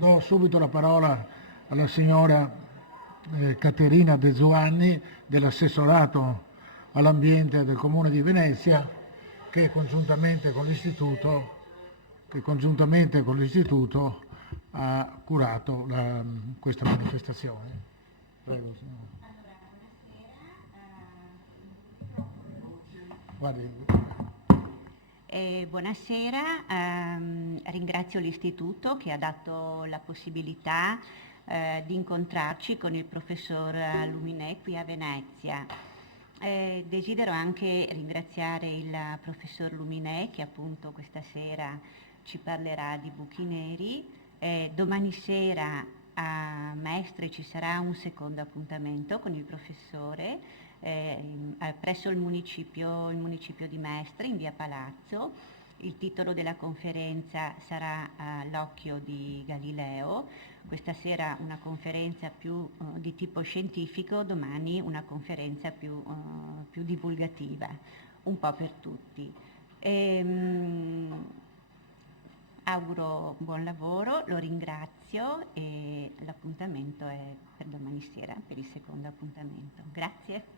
Do subito la parola alla signora Caterina De Zuanni dell'assessorato all'ambiente del Comune di Venezia che congiuntamente con l'Istituto ha curato questa manifestazione. Prego, signora. Guardi. Buonasera, ringrazio l'Istituto che ha dato la possibilità di incontrarci con il professor Luminè qui a Venezia. Desidero anche ringraziare il professor Luminè che appunto questa sera ci parlerà di buchi neri. Domani sera a Mestre ci sarà un secondo appuntamento con il professore presso il municipio di Mestre in via Palazzo. Il titolo della conferenza sarà L'occhio di Galileo. Questa sera una conferenza più di tipo scientifico, domani una conferenza più divulgativa, un po' per tutti. Auguro buon lavoro, lo ringrazio e l'appuntamento è per domani sera, per il secondo appuntamento. Grazie.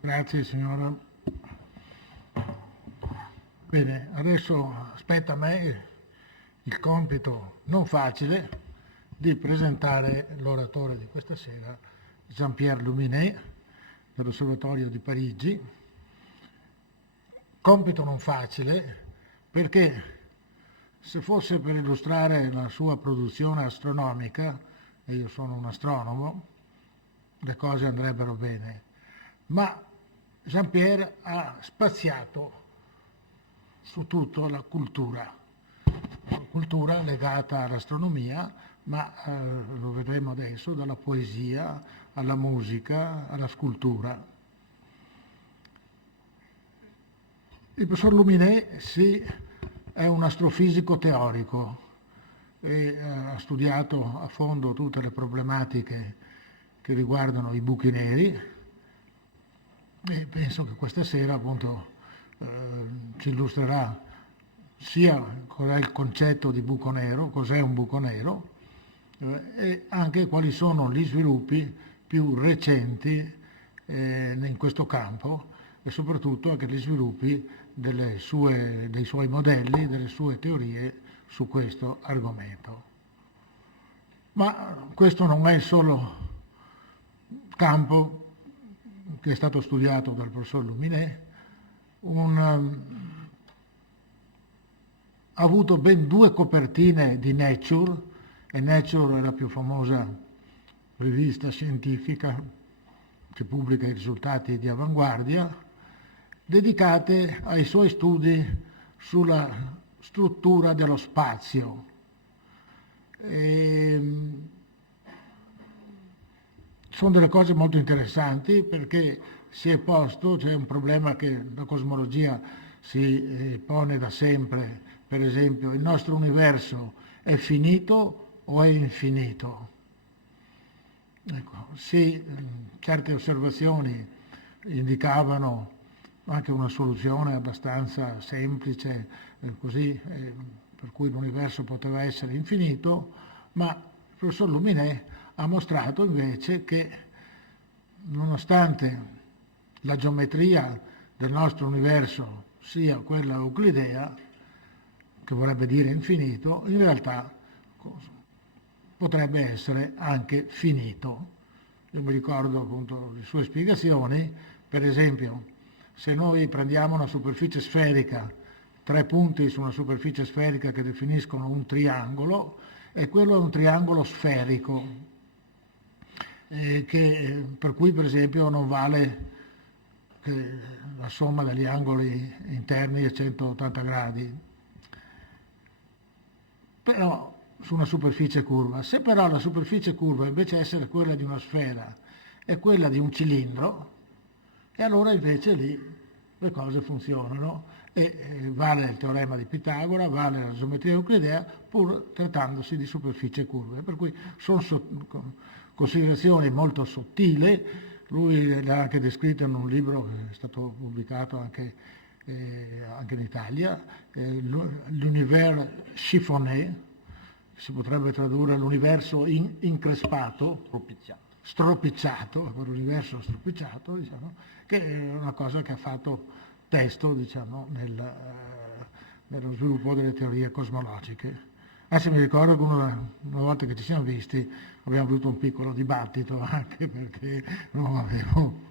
Grazie signora. Bene, adesso aspetta a me il compito non facile di presentare l'oratore di questa sera, Jean-Pierre Luminè, dell'Osservatorio di Parigi. Compito non facile perché se fosse per illustrare la sua produzione astronomica, e io sono un astronomo, le cose andrebbero bene, ma Jean-Pierre ha spaziato su tutto la cultura legata all'astronomia, ma lo vedremo adesso, dalla poesia alla musica, alla scultura. Il professor Luminè è un astrofisico teorico e ha studiato a fondo tutte le problematiche che riguardano i buchi neri e penso che questa sera appunto ci illustrerà sia cos'è il concetto di buco nero, cos'è un buco nero e anche quali sono gli sviluppi più recenti in questo campo e soprattutto anche gli sviluppi dei suoi modelli, delle sue teorie su questo argomento. Ma questo non è il solo campo che è stato studiato dal professor Luminè, ha avuto ben 2 copertine di Nature, e Nature è la più famosa rivista scientifica che pubblica i risultati di avanguardia, dedicate ai suoi studi sulla struttura dello spazio. Sono delle cose molto interessanti perché si è posto, c'è un problema che la cosmologia si pone da sempre, per esempio il nostro universo è finito o è infinito? Ecco, sì, certe osservazioni indicavano anche una soluzione abbastanza semplice, per cui l'universo poteva essere infinito, ma il professor Luminè ha mostrato invece che nonostante la geometria del nostro universo sia quella euclidea, che vorrebbe dire infinito, in realtà potrebbe essere anche finito. Io mi ricordo appunto le sue spiegazioni, per esempio se noi prendiamo una superficie sferica, 3 punti su una superficie sferica che definiscono un triangolo, e quello è un triangolo sferico, per cui per esempio non vale che la somma degli angoli interni è 180 gradi, però su una superficie curva. Se però la superficie curva invece essere quella di una sfera è quella di un cilindro, e allora invece lì le cose funzionano e vale il teorema di Pitagora, vale la geometria euclidea, pur trattandosi di superficie curve, per cui sono considerazioni molto sottili. Lui l'ha anche descritto in un libro che è stato pubblicato anche in Italia, l'Univers chiffonné, si potrebbe tradurre l'universo increspato, stropicciato, l'universo stropicciato, diciamo, che è una cosa che ha fatto testo, diciamo, nello sviluppo delle teorie cosmologiche. Anzi, mi ricordo che una volta che ci siamo visti abbiamo avuto un piccolo dibattito, anche perché non avevo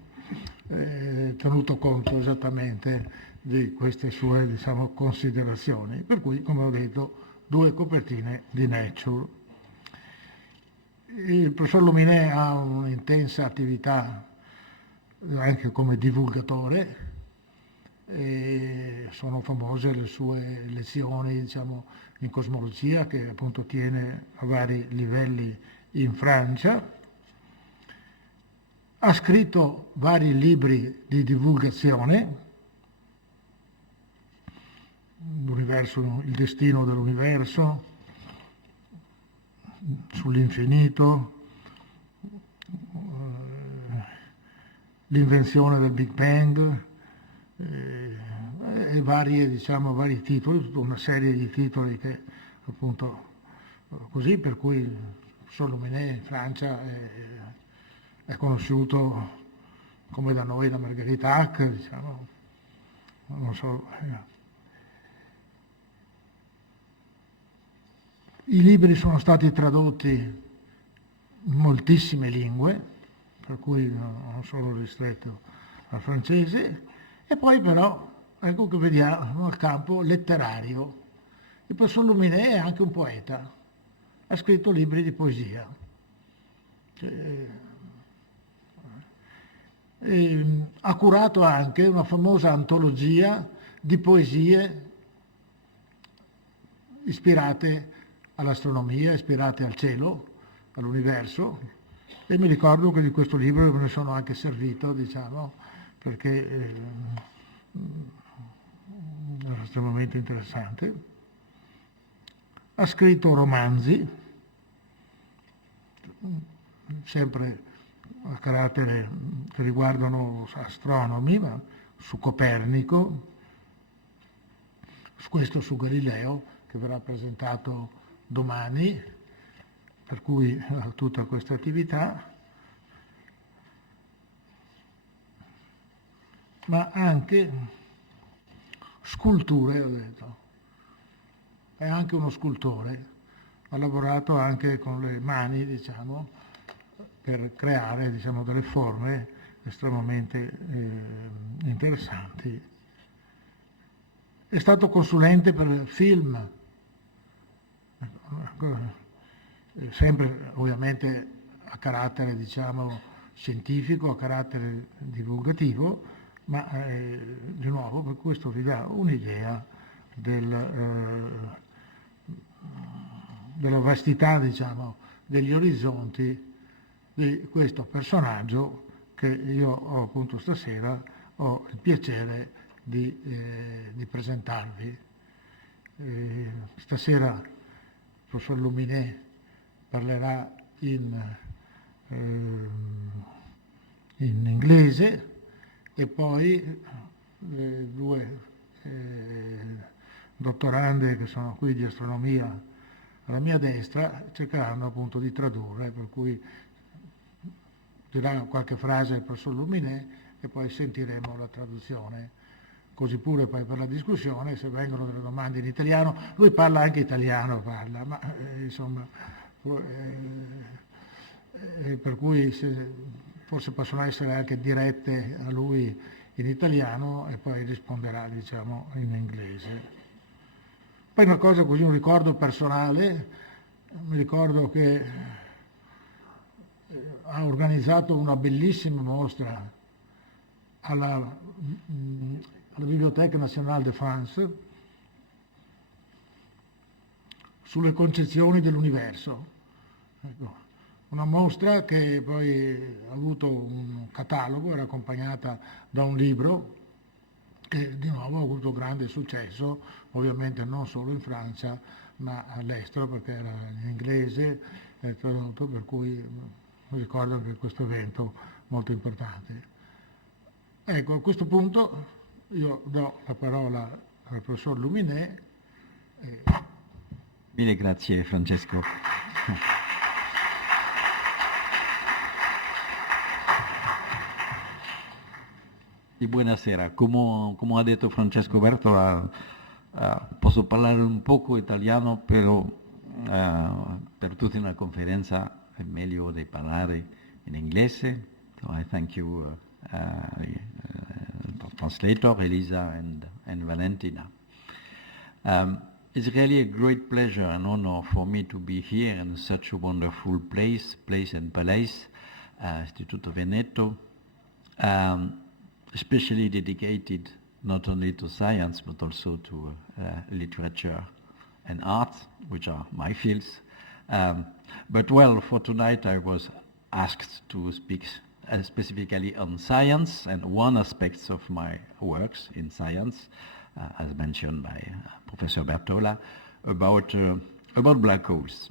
tenuto conto esattamente di queste sue, diciamo, considerazioni. Per cui, come ho detto, 2 copertine di Nature. Il professor Luminet ha un'intensa attività anche come divulgatore, e sono famose le sue lezioni, diciamo, in cosmologia, che appunto tiene a vari livelli in Francia. Ha scritto vari libri di divulgazione, l'universo, il destino dell'universo, sull'infinito, l'invenzione del Big Bang, e vari titoli, tutta una serie di titoli che appunto così, per cui il professor Luminet in Francia è conosciuto come da noi da Marguerite Hack, diciamo, non so. I libri sono stati tradotti in moltissime lingue, per cui non solo ristretto al francese, e poi però ecco che vediamo il campo letterario. Il professor Luminet è anche un poeta, ha scritto libri di poesia. Ha curato anche una famosa antologia di poesie ispirate all'astronomia, ispirate al cielo, all'universo, e mi ricordo che di questo libro me ne sono anche servito, diciamo, perché era estremamente interessante. Ha scritto romanzi, sempre a carattere che riguardano astronomi, ma su Copernico, su Galileo, che verrà presentato domani, per cui tutta questa attività, ma anche sculture, ho detto. È anche uno scultore, ha lavorato anche con le mani, diciamo, per creare, diciamo, delle forme estremamente interessanti. È stato consulente per film, sempre ovviamente a carattere, diciamo, scientifico, a carattere divulgativo, ma di nuovo per questo vi dà un'idea della vastità, diciamo, degli orizzonti di questo personaggio che io ho appunto stasera ho il piacere di presentarvi. Stasera il professor Luminet parlerà in inglese, e poi le 2 dottorande che sono qui di astronomia alla mia destra cercheranno appunto di tradurre, per cui dirà qualche frase al professor Luminet e poi sentiremo la traduzione, così pure poi per la discussione, se vengono delle domande in italiano. Lui parla anche italiano, ma insomma, per cui forse possono essere anche dirette a lui in italiano e poi risponderà, diciamo, in inglese. Poi una cosa così, un ricordo personale, mi ricordo che ha organizzato una bellissima mostra alla Bibliothèque Nationale de France sulle concezioni dell'universo. Ecco, una mostra che poi ha avuto un catalogo, era accompagnata da un libro che di nuovo ha avuto grande successo, ovviamente non solo in Francia ma all'estero, perché era in inglese tradotto, per cui mi ricordo anche questo evento molto importante. Ecco, a questo punto io do la parola al professor Luminet Mille grazie Francesco. E buonasera, come ha detto Francesco Bertola, posso parlare un poco italiano, però per tutta una conferenza è meglio di parlare in inglese. So I thank you, translator Elisa and Valentina. It's really a great pleasure and honor for me to be here in such a wonderful place and palace, Istituto Veneto, especially dedicated not only to science but also to literature and art, which are my fields. But well, for tonight I was asked to speak specifically on science and one aspect of my works in science, as mentioned by Professor Bertola, about black holes.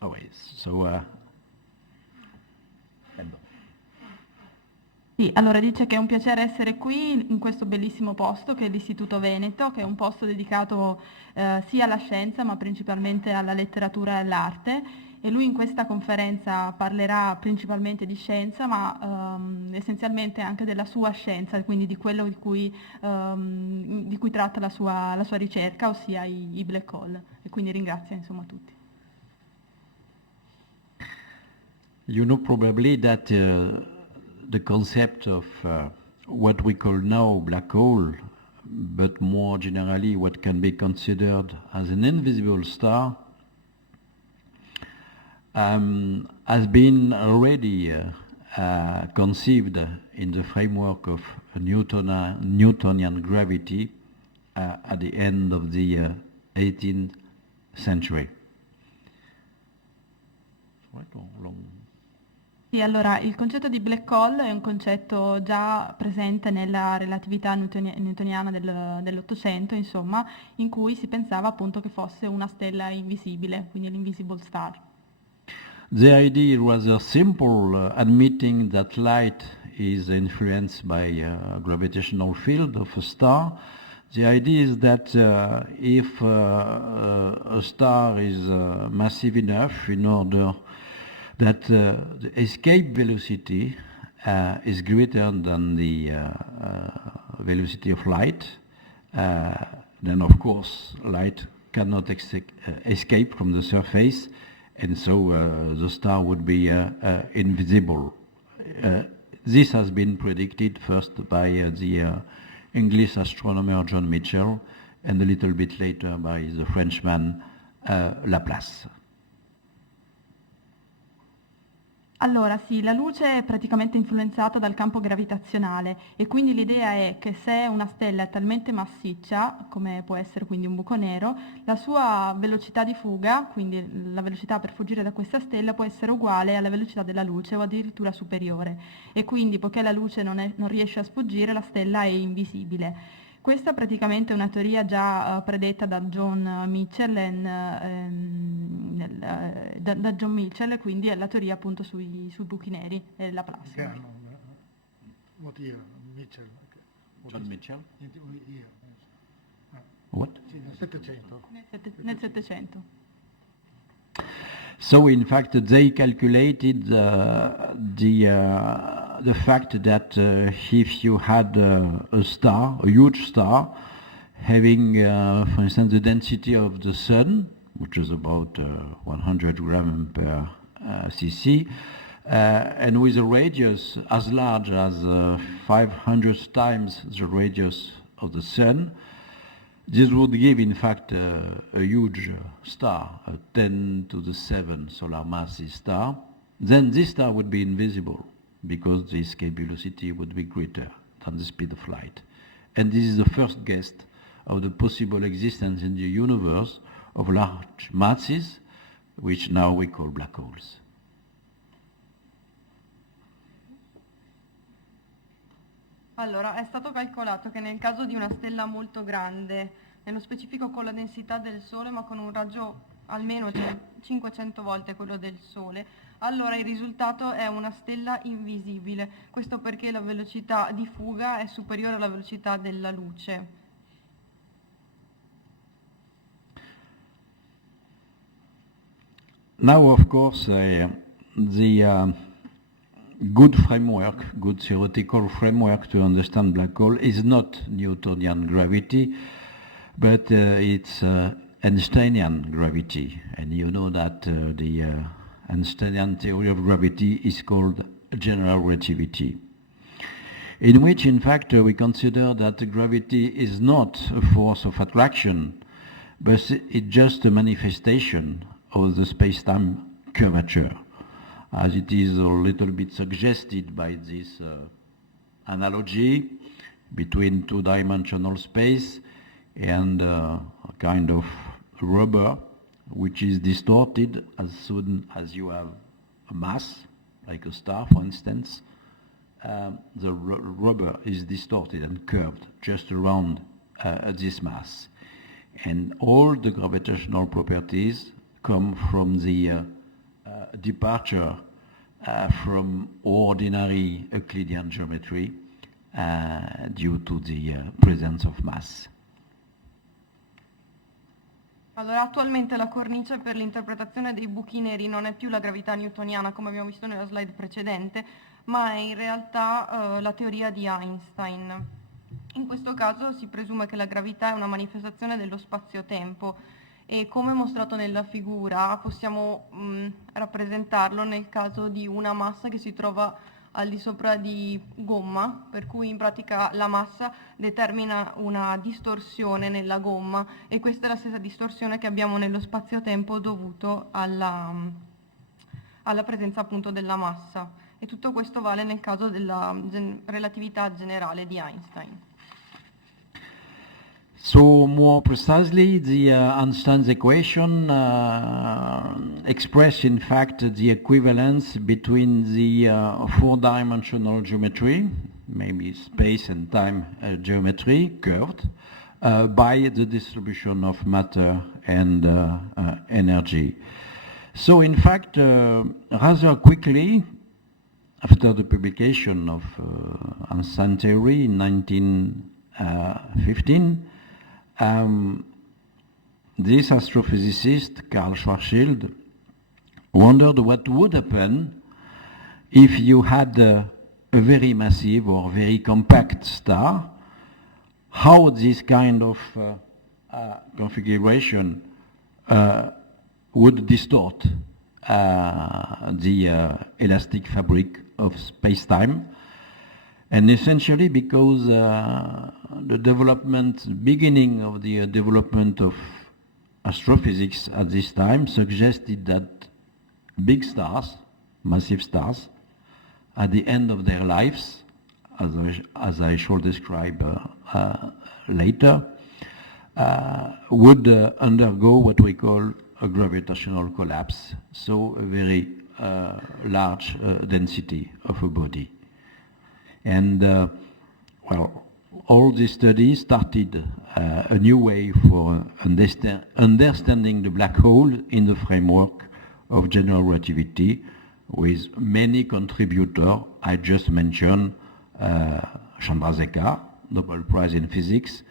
Always. So. Sì, allora dice che è un piacere essere qui in questo bellissimo posto che è l'Istituto Veneto, che è un posto dedicato sia alla scienza ma principalmente alla letteratura e all'arte, e lui in questa conferenza parlerà principalmente di scienza ma essenzialmente anche della sua scienza, quindi di quello di cui tratta la sua ricerca, ossia i black hole, e quindi ringrazia insomma tutti. You know probably that the concept of what we call now black hole, but more generally what can be considered as an invisible star, has been already conceived in the framework of Newtonian gravity at the end of the 18th century. Sì, allora il concetto di black hole è un concetto già presente nella relatività newtoniana dell'Ottocento, insomma, in cui si pensava appunto che fosse una stella invisibile, quindi l'invisible star. The idea was simple, admitting that light is influenced by a gravitational field of a star. The idea is that if a star is massive enough in order that the escape velocity is greater than the velocity of light, then of course light cannot escape from the surface, and so the star would be invisible. This has been predicted first by the English astronomer John Michell, and a little bit later by the Frenchman Laplace. Allora sì, la luce è praticamente influenzata dal campo gravitazionale e quindi l'idea è che se una stella è talmente massiccia, come può essere quindi un buco nero, la sua velocità di fuga, quindi la velocità per fuggire da questa stella, può essere uguale alla velocità della luce o addirittura superiore. E quindi, poiché la luce non riesce a sfuggire, la stella è invisibile. Questa praticamente è una teoria già predetta da John Michell, da John Michell, quindi è la teoria appunto sui buchi neri e la plasma. Che anno? What year? Mitchell. John Mitchell? Year. What? Sì, nel Settecento. Nel Settecento. So in fact they calculated the fact that if you had a star, a huge star, having for instance the density of the sun, which is about 100 grams per cc, and with a radius as large as 500 times the radius of the sun, this would give, in fact, a huge star, a 10 to the 7 solar masses star. Then this star would be invisible because the escape velocity would be greater than the speed of light. And this is the first guess of the possible existence in the universe of large masses, which now we call black holes. Allora, è stato calcolato che nel caso di una stella molto grande, nello specifico con la densità del Sole, ma con un raggio almeno 500 volte quello del Sole, allora il risultato è una stella invisibile. Questo perché la velocità di fuga è superiore alla velocità della luce. Now, of course, the good framework, good theoretical framework to understand black hole is not Newtonian gravity, but it's Einsteinian gravity. And you know that the Einsteinian theory of gravity is called general relativity, in which, in fact, we consider that gravity is not a force of attraction, but it's just a manifestation of the space-time curvature, as it is a little bit suggested by this analogy between two-dimensional space and a kind of rubber which is distorted as soon as you have a mass, like a star, for instance. The rubber is distorted and curved just around this mass. And all the gravitational properties come from the departure from ordinary Euclidean geometry due to the presence of mass. Allora, attualmente la cornice per l'interpretazione dei buchi neri non è più la gravità newtoniana, come abbiamo visto nella slide precedente, ma è in realtà la teoria di Einstein. In questo caso si presume che la gravità è una manifestazione dello spazio-tempo e, come mostrato nella figura, possiamo rappresentarlo nel caso di una massa che si trova al di sopra di gomma, per cui in pratica la massa determina una distorsione nella gomma, e questa è la stessa distorsione che abbiamo nello spazio-tempo dovuto alla presenza appunto della massa, e tutto questo vale nel caso della relatività generale di Einstein. So more precisely, the Einstein's equation express in fact the equivalence between the four-dimensional geometry, maybe space and time geometry, curved, by the distribution of matter and energy. So in fact, rather quickly, after the publication of Einstein theory in 1915, this astrophysicist, Karl Schwarzschild, wondered what would happen if you had a very massive or very compact star, how this kind of configuration would distort the elastic fabric of space-time. And essentially because the beginning of the development of astrophysics at this time suggested that big stars, massive stars, at the end of their lives, as I shall describe later, would undergo what we call a gravitational collapse, so a very large density of a body. And well, all these studies started a new way for understanding the black hole in the framework of general relativity, with many contributors. I just mentioned Chandrasekhar, Nobel Prize in Physics,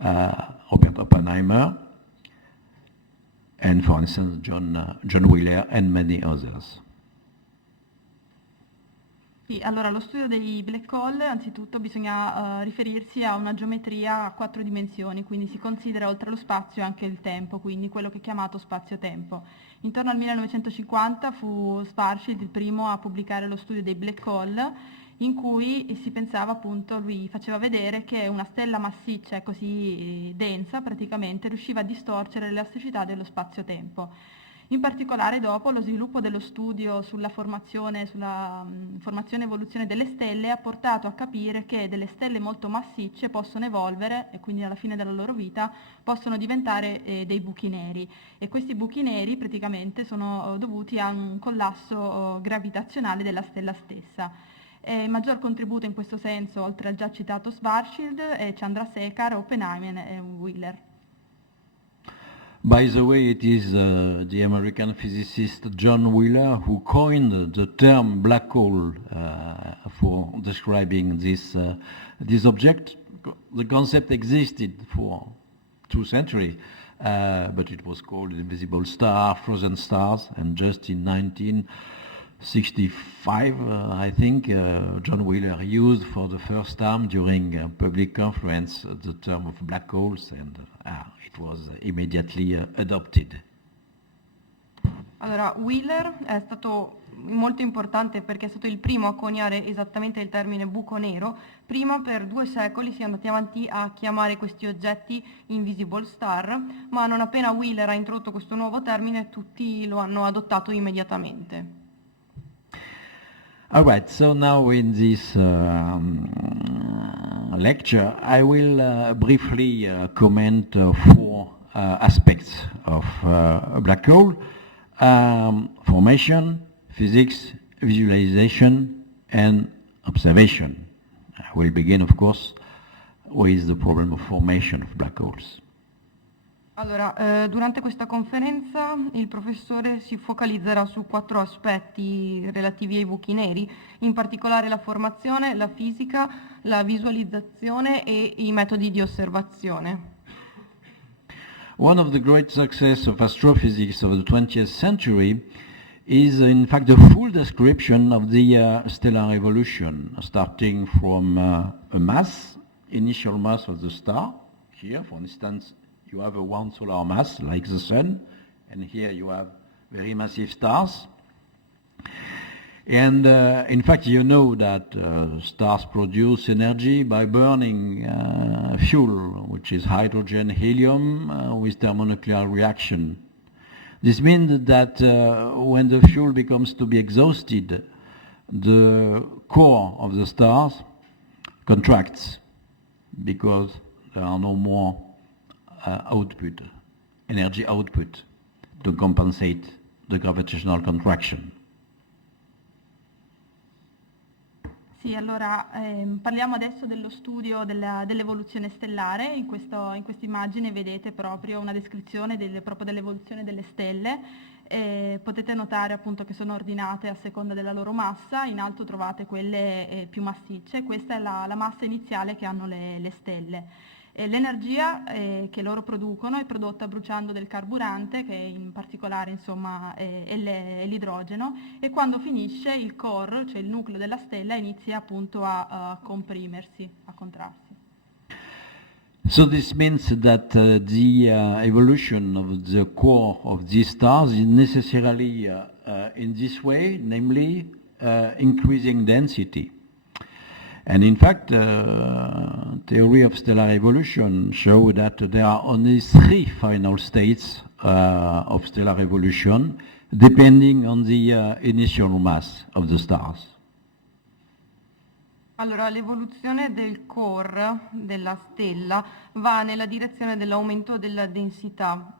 Robert Oppenheimer, and for instance John Wheeler and many others. Sì, allora lo studio dei black hole, anzitutto bisogna riferirsi a una geometria a 4 dimensioni, quindi si considera oltre lo spazio anche il tempo, quindi quello che è chiamato spazio-tempo. Intorno al 1950 fu Schwarzschild il primo a pubblicare lo studio dei black hole, in cui si pensava appunto, lui faceva vedere che una stella massiccia e così densa praticamente riusciva a distorcere l'elasticità dello spazio-tempo. In particolare dopo lo sviluppo dello studio sulla formazione e evoluzione delle stelle ha portato a capire che delle stelle molto massicce possono evolvere e quindi alla fine della loro vita possono diventare dei buchi neri, e questi buchi neri praticamente sono dovuti a un collasso gravitazionale della stella stessa. Il maggior contributo in questo senso, oltre al già citato Schwarzschild, è Chandrasekhar, Oppenheimer e Wheeler. By the way, it is the American physicist John Wheeler who coined the term black hole for describing this object. The concept existed for 2 centuries, but it was called invisible star, frozen stars, and just in 1965, I think, John Wheeler used for the first time during a public conference the term of black holes, and it was immediately adopted. Allora, Wheeler è stato molto importante perché è stato il primo a coniare esattamente il termine buco nero. Prima per 2 secoli si è andati avanti a chiamare questi oggetti invisible star, ma non appena Wheeler ha introdotto questo nuovo termine tutti lo hanno adottato immediatamente. All right, so now in this lecture I will briefly comment 4 aspects of a black hole: formation, physics, visualization, and observation. I will begin, of course, with the problem of formation of black holes. Allora, durante questa conferenza il professore si focalizzerà su 4 aspetti relativi ai buchi neri, in particolare la formazione, la fisica, la visualizzazione e i metodi di osservazione. One of the great success of astrophysics of the 20th century is in fact the full description of the stellar evolution, starting from a mass, initial mass of the star. Here, for instance, you have a 1 solar mass like the Sun, and here you have very massive stars. And in fact, you know that stars produce energy by burning fuel, which is hydrogen, helium, with thermonuclear reaction. This means that when the fuel becomes to be exhausted, the core of the stars contracts because there are no more energy output to compensate the gravitational contraction. Sì, allora parliamo adesso dello studio dell'evoluzione stellare. In questa immagine vedete proprio una descrizione proprio dell'evoluzione delle stelle. Potete notare appunto che sono ordinate a seconda della loro massa. In alto trovate quelle più massicce. Questa è la massa iniziale che hanno le stelle. L'energia che loro producono è prodotta bruciando del carburante, che in particolare insomma è l'idrogeno, e quando finisce il core, cioè il nucleo della stella, inizia appunto a comprimersi, a contrarsi. So this means that the evolution of the core of these stars is necessarily in this way, namely increasing density. And in fact, theory of stellar evolution show that there are only 3 final states of stellar evolution, depending on the initial mass of the stars. Allora, l'evoluzione del core della stella va nella direzione dell'aumento della densità,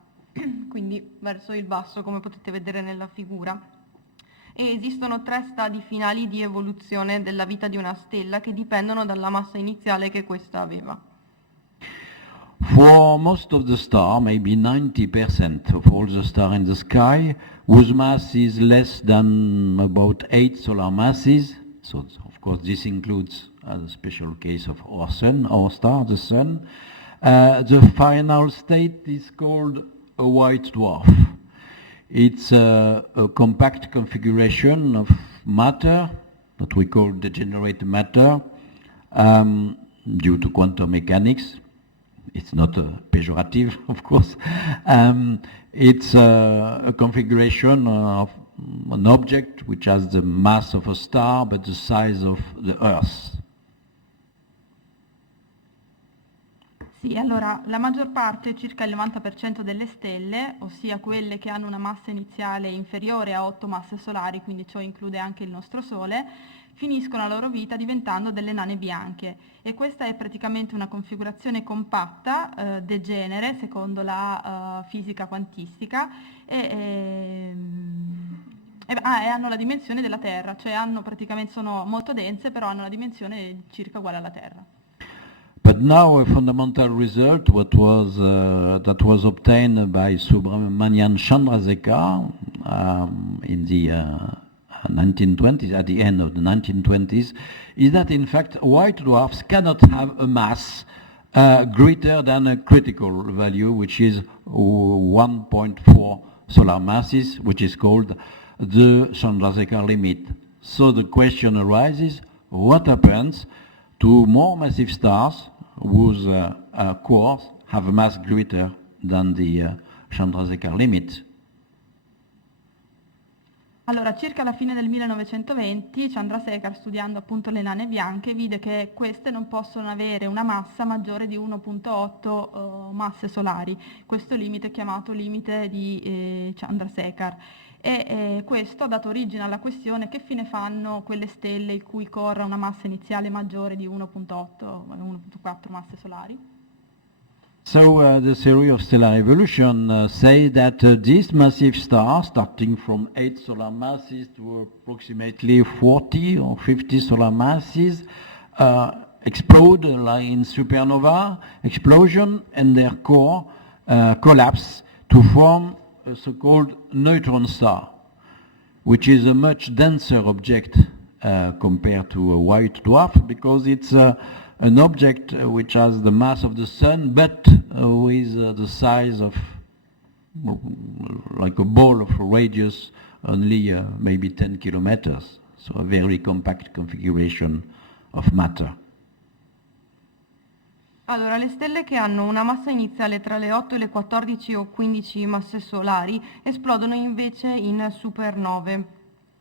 quindi verso il basso, come potete vedere nella figura. E esistono 3 stadi finali di evoluzione della vita di una stella che dipendono dalla massa iniziale che questa aveva. For most of the stars, maybe 90% of all the stars in the sky, whose mass is less than about 8 solar masses, so of course this includes the special case of our sun, our star, the sun, the final state is called a white dwarf. It's a compact configuration of matter that we call degenerate matter due to quantum mechanics. It's not pejorative, of course. It's a configuration of an object which has the mass of a star but the size of the Earth. Sì, allora la maggior parte, circa il 90% delle stelle, ossia quelle che hanno una massa iniziale inferiore a 8 masse solari, quindi ciò include anche il nostro Sole, finiscono la loro vita diventando delle nane bianche, e questa è praticamente una configurazione compatta, degenere secondo la fisica quantistica, e hanno la dimensione della Terra, cioè sono molto dense, però hanno la dimensione circa uguale alla Terra. But now a fundamental result that was obtained by Subramanian Chandrasekhar in the 1920s, at the end of the 1920s, is that in fact white dwarfs cannot have a mass greater than a critical value, which is 1.4 solar masses, which is called the Chandrasekhar limit. So the question arises, what happens to more massive stars whose cores have a mass greater than the Chandrasekhar limit? Allora, circa alla fine del 1920, Chandrasekhar, studiando appunto le nane bianche, vide che queste non possono avere una massa maggiore di 1.8 masse solari. Questo limite è chiamato limite di Chandrasekhar. E questo ha dato origine alla questione: che fine fanno quelle stelle il cui core ha una massa iniziale maggiore di 1.8-1.4 masse solari? So the theory of stellar evolution say that these massive stars, starting from 8 solar masses to approximately 40 or 50 solar masses, explode like in supernova explosion, and their core collapse to form a so-called neutron star, which is a much denser object compared to a white dwarf, because it's an object which has the mass of the sun, but with the size of like a ball of a radius only maybe 10 kilometers. So a very compact configuration of matter. Allora, le stelle che hanno una massa iniziale tra le 8 e le 14 o 15 masse solari esplodono invece in supernove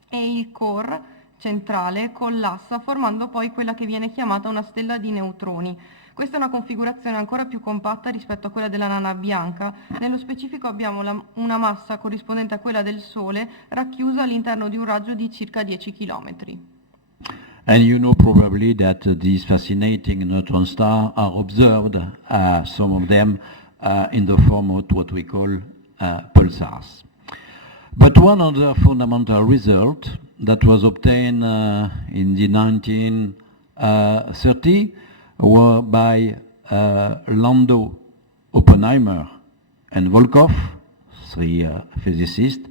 e il core centrale collassa, formando poi quella che viene chiamata una stella di neutroni. Questa è una configurazione ancora più compatta rispetto a quella della nana bianca. Nello specifico abbiamo una massa corrispondente a quella del Sole, racchiusa all'interno di un raggio di circa 10 km. And you know probably that these fascinating neutron stars are observed, some of them in the form of what we call pulsars. But one other fundamental result that was obtained in the 1930 by Landau, Oppenheimer and Volkov, three physicists,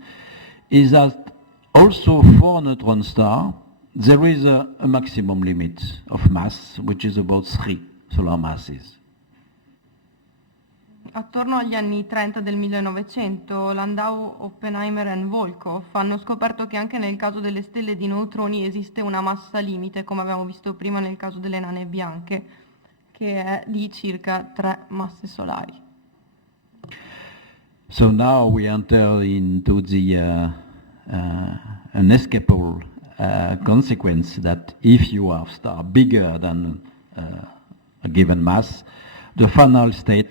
is that also for neutron star there is a maximum limit of mass, which is about 3 solar masses. Attorno agli anni 30 del 1900, Landau, Oppenheimer e Volkov hanno scoperto che anche nel caso delle stelle di neutroni esiste una massa limite, come abbiamo visto prima nel caso delle nane bianche, che è di circa 3 masse solari. So now we enter into the inescapable consequence that if you have a star bigger than a given mass, the final state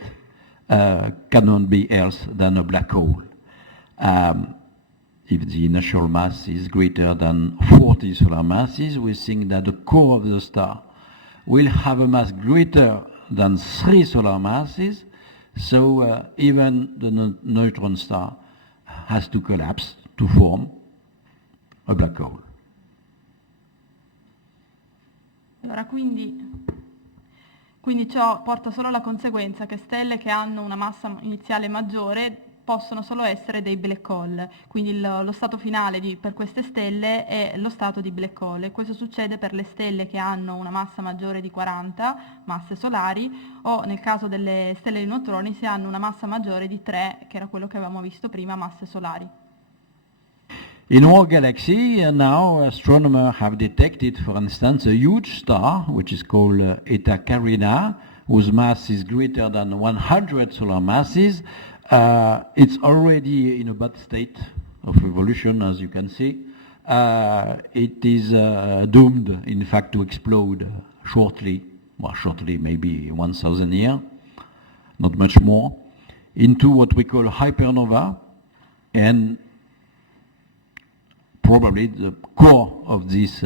cannot be else than a black hole. If the initial mass is greater than 40 solar masses, we think that the core of the star will have a mass greater than 3 solar masses, so even the neutron star has to collapse to form a black hole. Allora, quindi ciò porta solo alla conseguenza che stelle che hanno una massa iniziale maggiore possono solo essere dei black hole, quindi lo stato finale per queste stelle è lo stato di black hole, e questo succede per le stelle che hanno una massa maggiore di 40 masse solari, o nel caso delle stelle di neutroni se hanno una massa maggiore di 3, che era quello che avevamo visto prima, masse solari. In our galaxy, now astronomers have detected, for instance, a huge star, which is called Eta Carina, whose mass is greater than 100 solar masses. It's already in a bad state of evolution, as you can see. It is doomed, in fact, to explode shortly, maybe 1,000 years, not much more, into what we call hypernova, and probably the core of this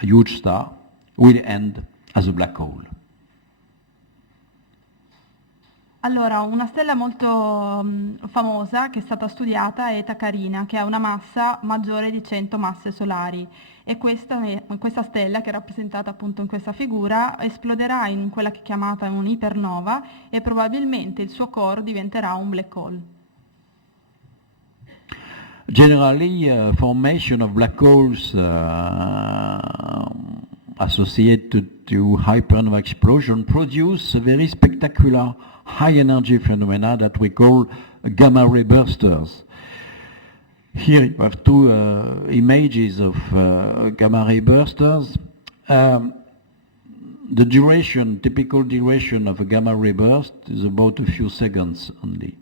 huge star will end as a black hole. Allora, una stella molto famosa che è stata studiata è Eta Carina, che ha una massa maggiore di 100 masse solari, e questa stella, che è rappresentata appunto in questa figura, esploderà in quella che è chiamata un'ipernova, e probabilmente il suo core diventerà un black hole. Generally, formation of black holes associated to hypernova explosion produce a very spectacular high energy phenomena that we call gamma ray bursters. Here you have two images of gamma ray bursters. The duration, typical duration of a gamma ray burst is about a few seconds only.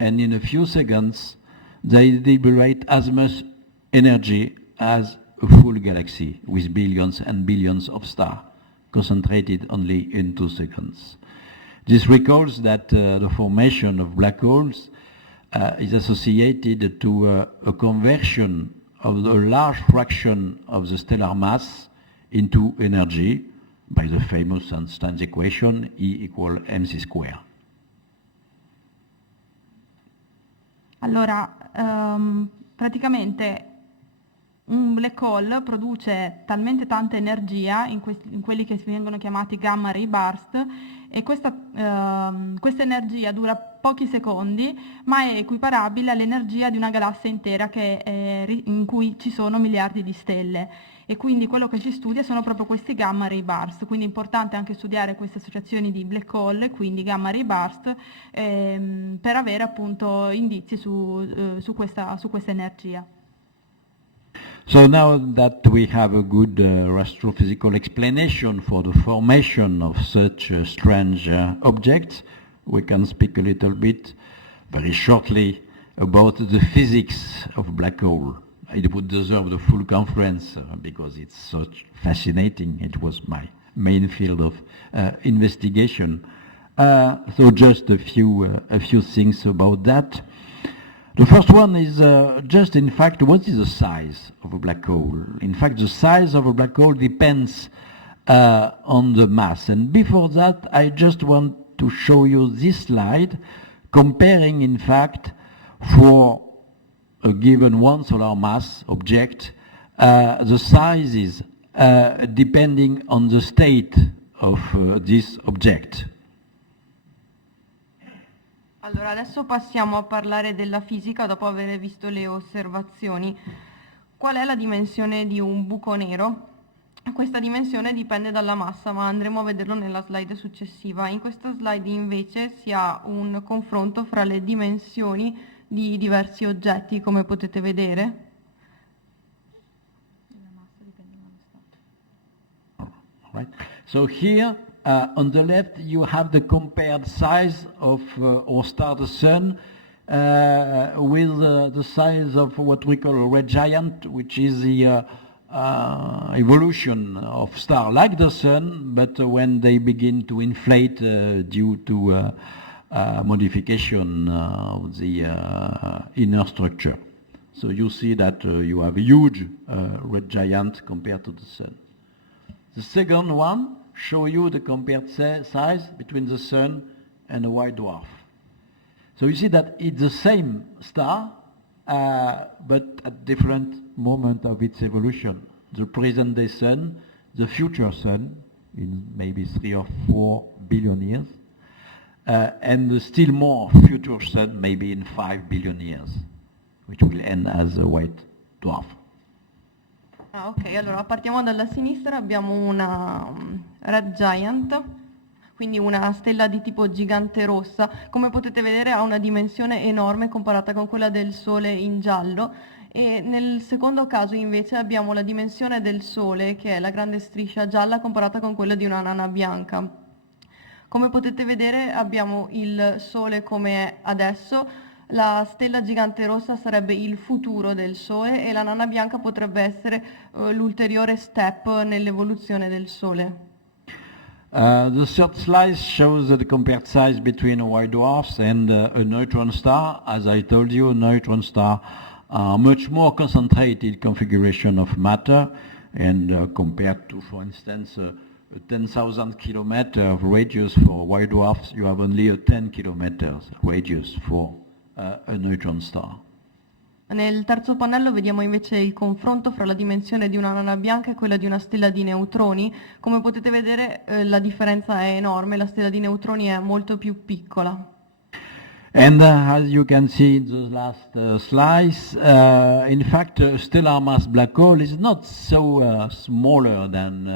And in a few seconds, they liberate as much energy as a full galaxy with billions and billions of stars, concentrated only in 2 seconds. This recalls that the formation of black holes is associated to a conversion of a large fraction of the stellar mass into energy by the famous Einstein's equation E equal mc square. Allora, praticamente un black hole produce talmente tanta energia in quelli che vengono chiamati gamma ray burst, e questa energia dura pochi secondi, ma è equiparabile all'energia di una galassia intera in cui ci sono miliardi di stelle. E quindi quello che si studia sono proprio questi gamma ray burst, quindi è importante anche studiare queste associazioni di black hole, quindi gamma ray burst, per avere appunto indizi su questa energia. So now that we have a good astrophysical explanation for the formation of such strange objects, we can speak a little bit, very shortly, about the physics of black hole. It would deserve the full conference because it's so fascinating. It was my main field of investigation. So just a few things about that. The first one is just, in fact, what is the size of a black hole? In fact, the size of a black hole depends on the mass. And before that, I just want to show you this slide comparing, in fact, for a given one solar mass object, the sizes depending on the state of this object. Allora, adesso passiamo a parlare della fisica dopo aver visto le osservazioni. Qual è la dimensione di un buco nero? Questa dimensione dipende dalla massa, ma andremo a vederlo nella slide successiva. In questa slide invece si ha un confronto fra le dimensioni di diversi oggetti, come potete vedere. Right. So here, on the left, you have the compared size of our star, the Sun, with the size of what we call a red giant, which is the evolution of star like the Sun, but when they begin to inflate due to modification of the inner structure. So you see that you have a huge red giant compared to the Sun. The second one show you the compared size between the Sun and a white dwarf. So you see that it's the same star, but at different moment of its evolution. The present day Sun, the future Sun, in maybe 3 or 4 billion years, and the still more future Sun, maybe in 5 billion years, which will end as a white dwarf. Ah, ok, allora partiamo dalla sinistra, abbiamo una red giant, quindi una stella di tipo gigante rossa. Come potete vedere ha una dimensione enorme comparata con quella del Sole in giallo, e nel secondo caso invece abbiamo la dimensione del Sole, che è la grande striscia gialla, comparata con quella di una nana bianca. Come potete vedere abbiamo il Sole come è adesso. La stella gigante rossa sarebbe il futuro del Sole e la nana bianca potrebbe essere l'ulteriore step nell'evoluzione del Sole. The third slide shows the compared size between a white dwarf and a neutron star. As I told you, neutron stars are much more concentrated configuration of matter, and compared to, for instance, a 10,000 kilometer of radius for white dwarfs, you have only a 10 kilometers radius for a neutron star. Nel terzo pannello vediamo invece il confronto fra la dimensione di una nana bianca e quella di una stella di neutroni. Come potete vedere la differenza è enorme, la stella di neutroni è molto più piccola. And as you can see in the last slides, in fact, a stellar mass black hole is not so smaller than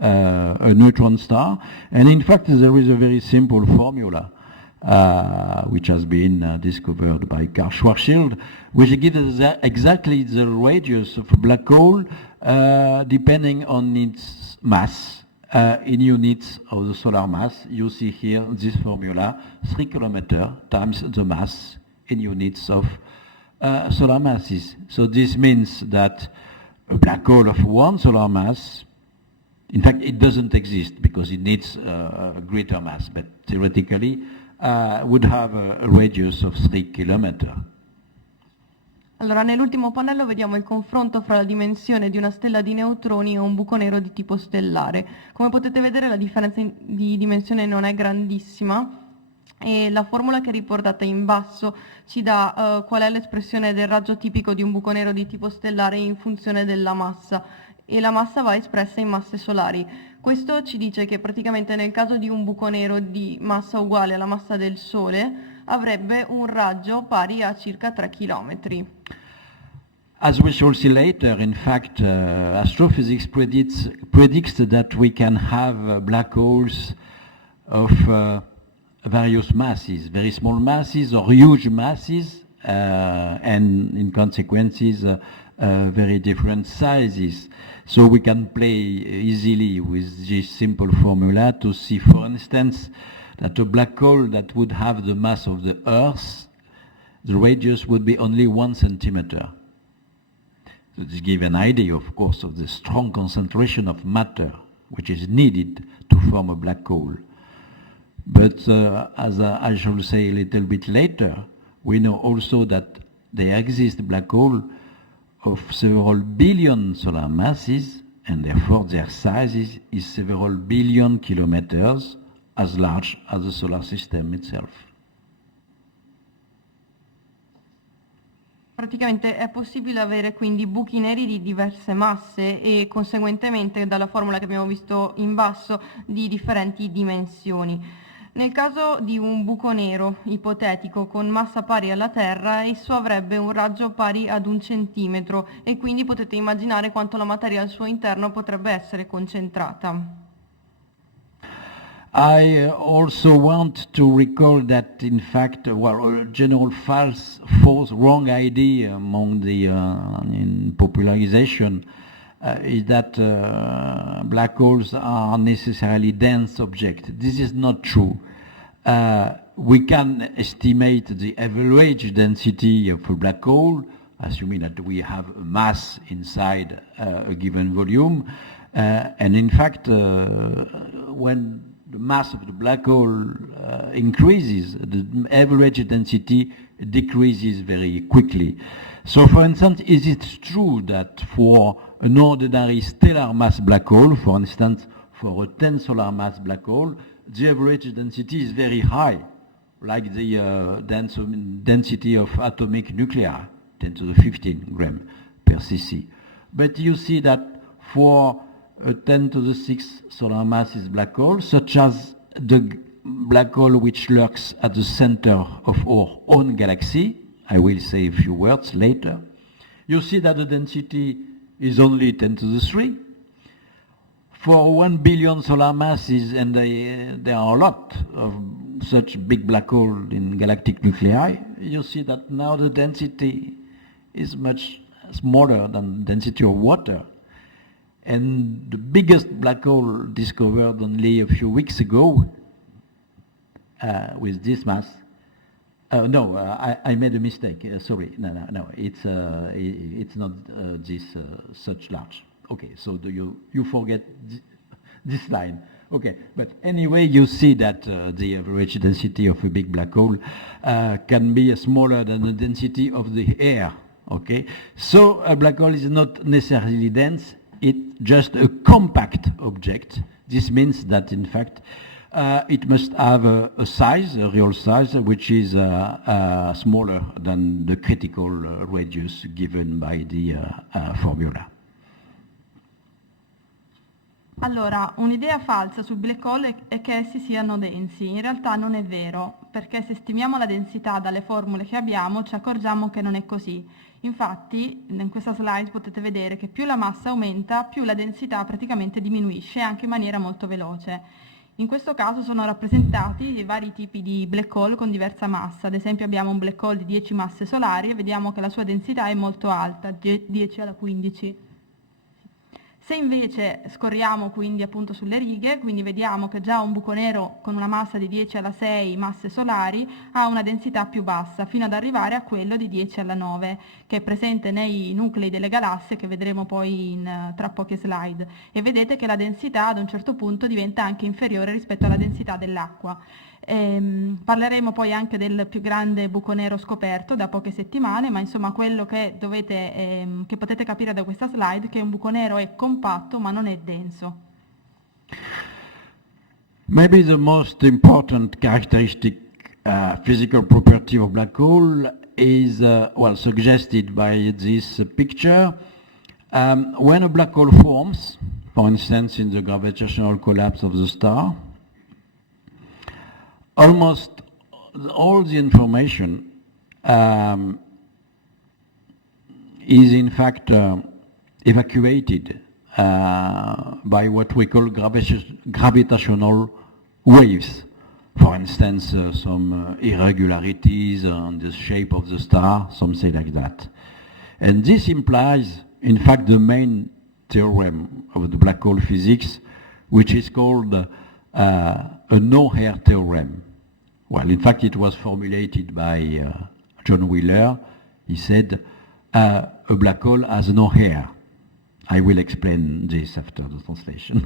a neutron star. And in fact, there is a very simple formula which has been discovered by Karl Schwarzschild, which gives exactly the radius of a black hole depending on its mass. In units of the solar mass, you see here this formula, 3 kilometers times the mass in units of solar masses. So this means that a black hole of 1 solar mass, in fact it doesn't exist because it needs a greater mass, but theoretically would have a radius of 3 kilometers. Allora, nell'ultimo pannello vediamo il confronto fra la dimensione di una stella di neutroni e un buco nero di tipo stellare. Come potete vedere la differenza di dimensione non è grandissima e la formula che è riportata in basso ci dà qual è l'espressione del raggio tipico di un buco nero di tipo stellare in funzione della massa, e la massa va espressa in masse solari. Questo ci dice che praticamente nel caso di un buco nero di massa uguale alla massa del Sole avrebbe un raggio pari a circa 3 chilometri. As we shall see later, in fact, astrophysics predicts that we can have black holes of various masses, very small masses or huge masses, and in consequences, very different sizes. So we can play easily with this simple formula to see, for instance, that a black hole that would have the mass of the Earth, the radius would be only 1 centimeter. So this gives an idea, of course, of the strong concentration of matter which is needed to form a black hole. But as I shall say a little bit later, we know also that there exist black holes of several billion solar masses, and therefore their size is several billion kilometers, as large as the solar system itself. Praticamente è possibile avere quindi buchi neri di diverse masse e conseguentemente, dalla formula che abbiamo visto in basso, di differenti dimensioni. Nel caso di un buco nero ipotetico con massa pari alla Terra, esso avrebbe un raggio pari ad 1 centimetro e quindi potete immaginare quanto la materia al suo interno potrebbe essere concentrata. I also want to recall that, in fact, a general false wrong idea among the in popularization is that black holes are necessarily dense objects. This is not true. We can estimate the average density of a black hole, assuming that we have a mass inside a given volume, and in fact, when the mass of the black hole increases, the average density decreases very quickly. So, for instance, is it true that for an ordinary stellar mass black hole, for instance, for a 10 solar mass black hole, the average density is very high, like the density of atomic nuclei, 10 to the 15 gram per cc. But you see that for a 10 to the 6 solar masses black hole, such as the black hole which lurks at the center of our own galaxy, I will say a few words later, you see that the density is only 10 to the 3. For 1 billion solar masses, and there are a lot of such big black holes in galactic nuclei, you see that now the density is much smaller than the density of water. And the biggest black hole discovered only a few weeks ago with this mass. I made a mistake. Sorry, no. It's not this such large. Okay, so you forget this line. Okay, but anyway, you see that the average density of a big black hole can be smaller than the density of the air. Okay, so a black hole is not necessarily dense. It's just a compact object. This means that, in fact, it must have a size, a real size, which is smaller than the critical radius given by the formula. Allora, un'idea falsa sul black hole è che essi siano densi. In realtà non è vero. perché se stimiamo la densità dalle formule che abbiamo ci accorgiamo che non è così. Infatti in questa slide potete vedere che più la massa aumenta, più la densità praticamente diminuisce, anche in maniera molto veloce. In questo caso sono rappresentati i vari tipi di black hole con diversa massa. Ad esempio abbiamo un black hole di 10 masse solari e vediamo che la sua densità è molto alta, 10 alla 15. Se invece scorriamo quindi appunto sulle righe, quindi vediamo che già un buco nero con una massa di 10 alla 6 masse solari ha una densità più bassa, fino ad arrivare a quello di 10 alla 9, che è presente nei nuclei delle galassie, che vedremo poi tra poche slide. E vedete che la densità ad un certo punto diventa anche inferiore rispetto alla densità dell'acqua. Parleremo poi anche del più grande buco nero scoperto da poche settimane, ma insomma quello che che potete capire da questa slide è che un buco nero è compatto ma non è denso. Maybe the most important characteristic physical property of black hole is suggested by this picture. When a black hole forms, for instance in the gravitational collapse of the star, almost all the information is in fact evacuated by what we call gravitational waves. For instance, some irregularities on the shape of the star, something like that. And this implies, in fact, the main theorem of the black hole physics, which is called a no-hair theorem. Well, in fact, it was formulated by John Wheeler. He said, a black hole has no hair. I will explain this after the translation.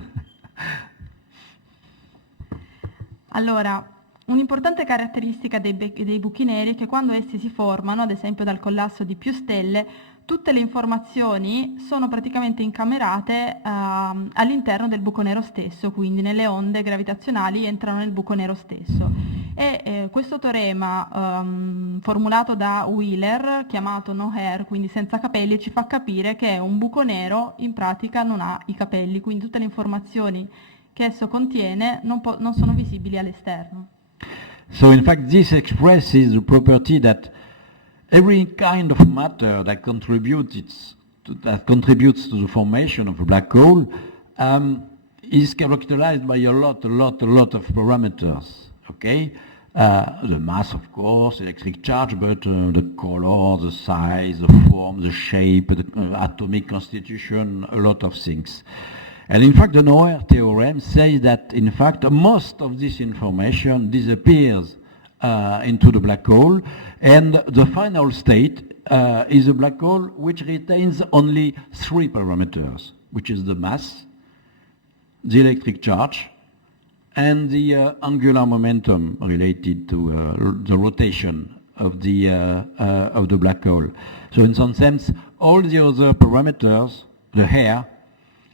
Allora, un'importante caratteristica dei buchi neri è che quando essi si formano, ad esempio dal collasso di più stelle, tutte le informazioni sono praticamente incamerate all'interno del buco nero stesso, quindi nelle onde gravitazionali entrano nel buco nero stesso. E questo teorema formulato da Wheeler, chiamato no hair, quindi senza capelli, ci fa capire che un buco nero in pratica non ha i capelli, quindi tutte le informazioni che esso contiene non sono visibili all'esterno. So in fact this expresses the property that every kind of matter that contributes to the formation of a black hole is characterized by a lot of parameters. Okay, the mass, of course, electric charge, but the color, the size, the form, the shape, the atomic constitution, a lot of things. And in fact, the Noether theorem says that, in fact, most of this information disappears into the black hole, and the final state is a black hole which retains only 3 parameters, which is the mass, the electric charge, and the angular momentum related to the rotation of the black hole. So in some sense, all the other parameters, the hair,